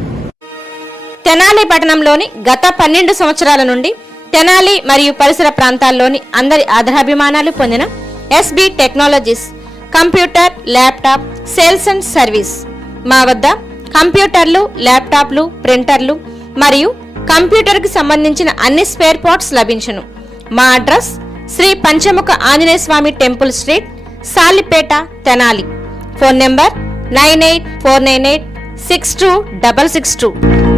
తెనాలి పట్టణంలోని గత 12 సంవత్సరాల నుండి తెనాలి మరియు పరిసర ప్రాంతాల్లోని అందరి ఆదరాభిమానాలు పొందిన SB technologies computer, laptop sales and service. మా వద్ద కంప్యూటర్లు, ల్యాప్టాప్లు, ప్రింటర్లు మరియు కంప్యూటర్కి సంబంధించిన అన్ని స్పేర్ పార్ట్స్ లభించును. మా address Shri Panchamukha Anjaneya Swami temple street, Salipeta, Tenali. Phone number 9849862662.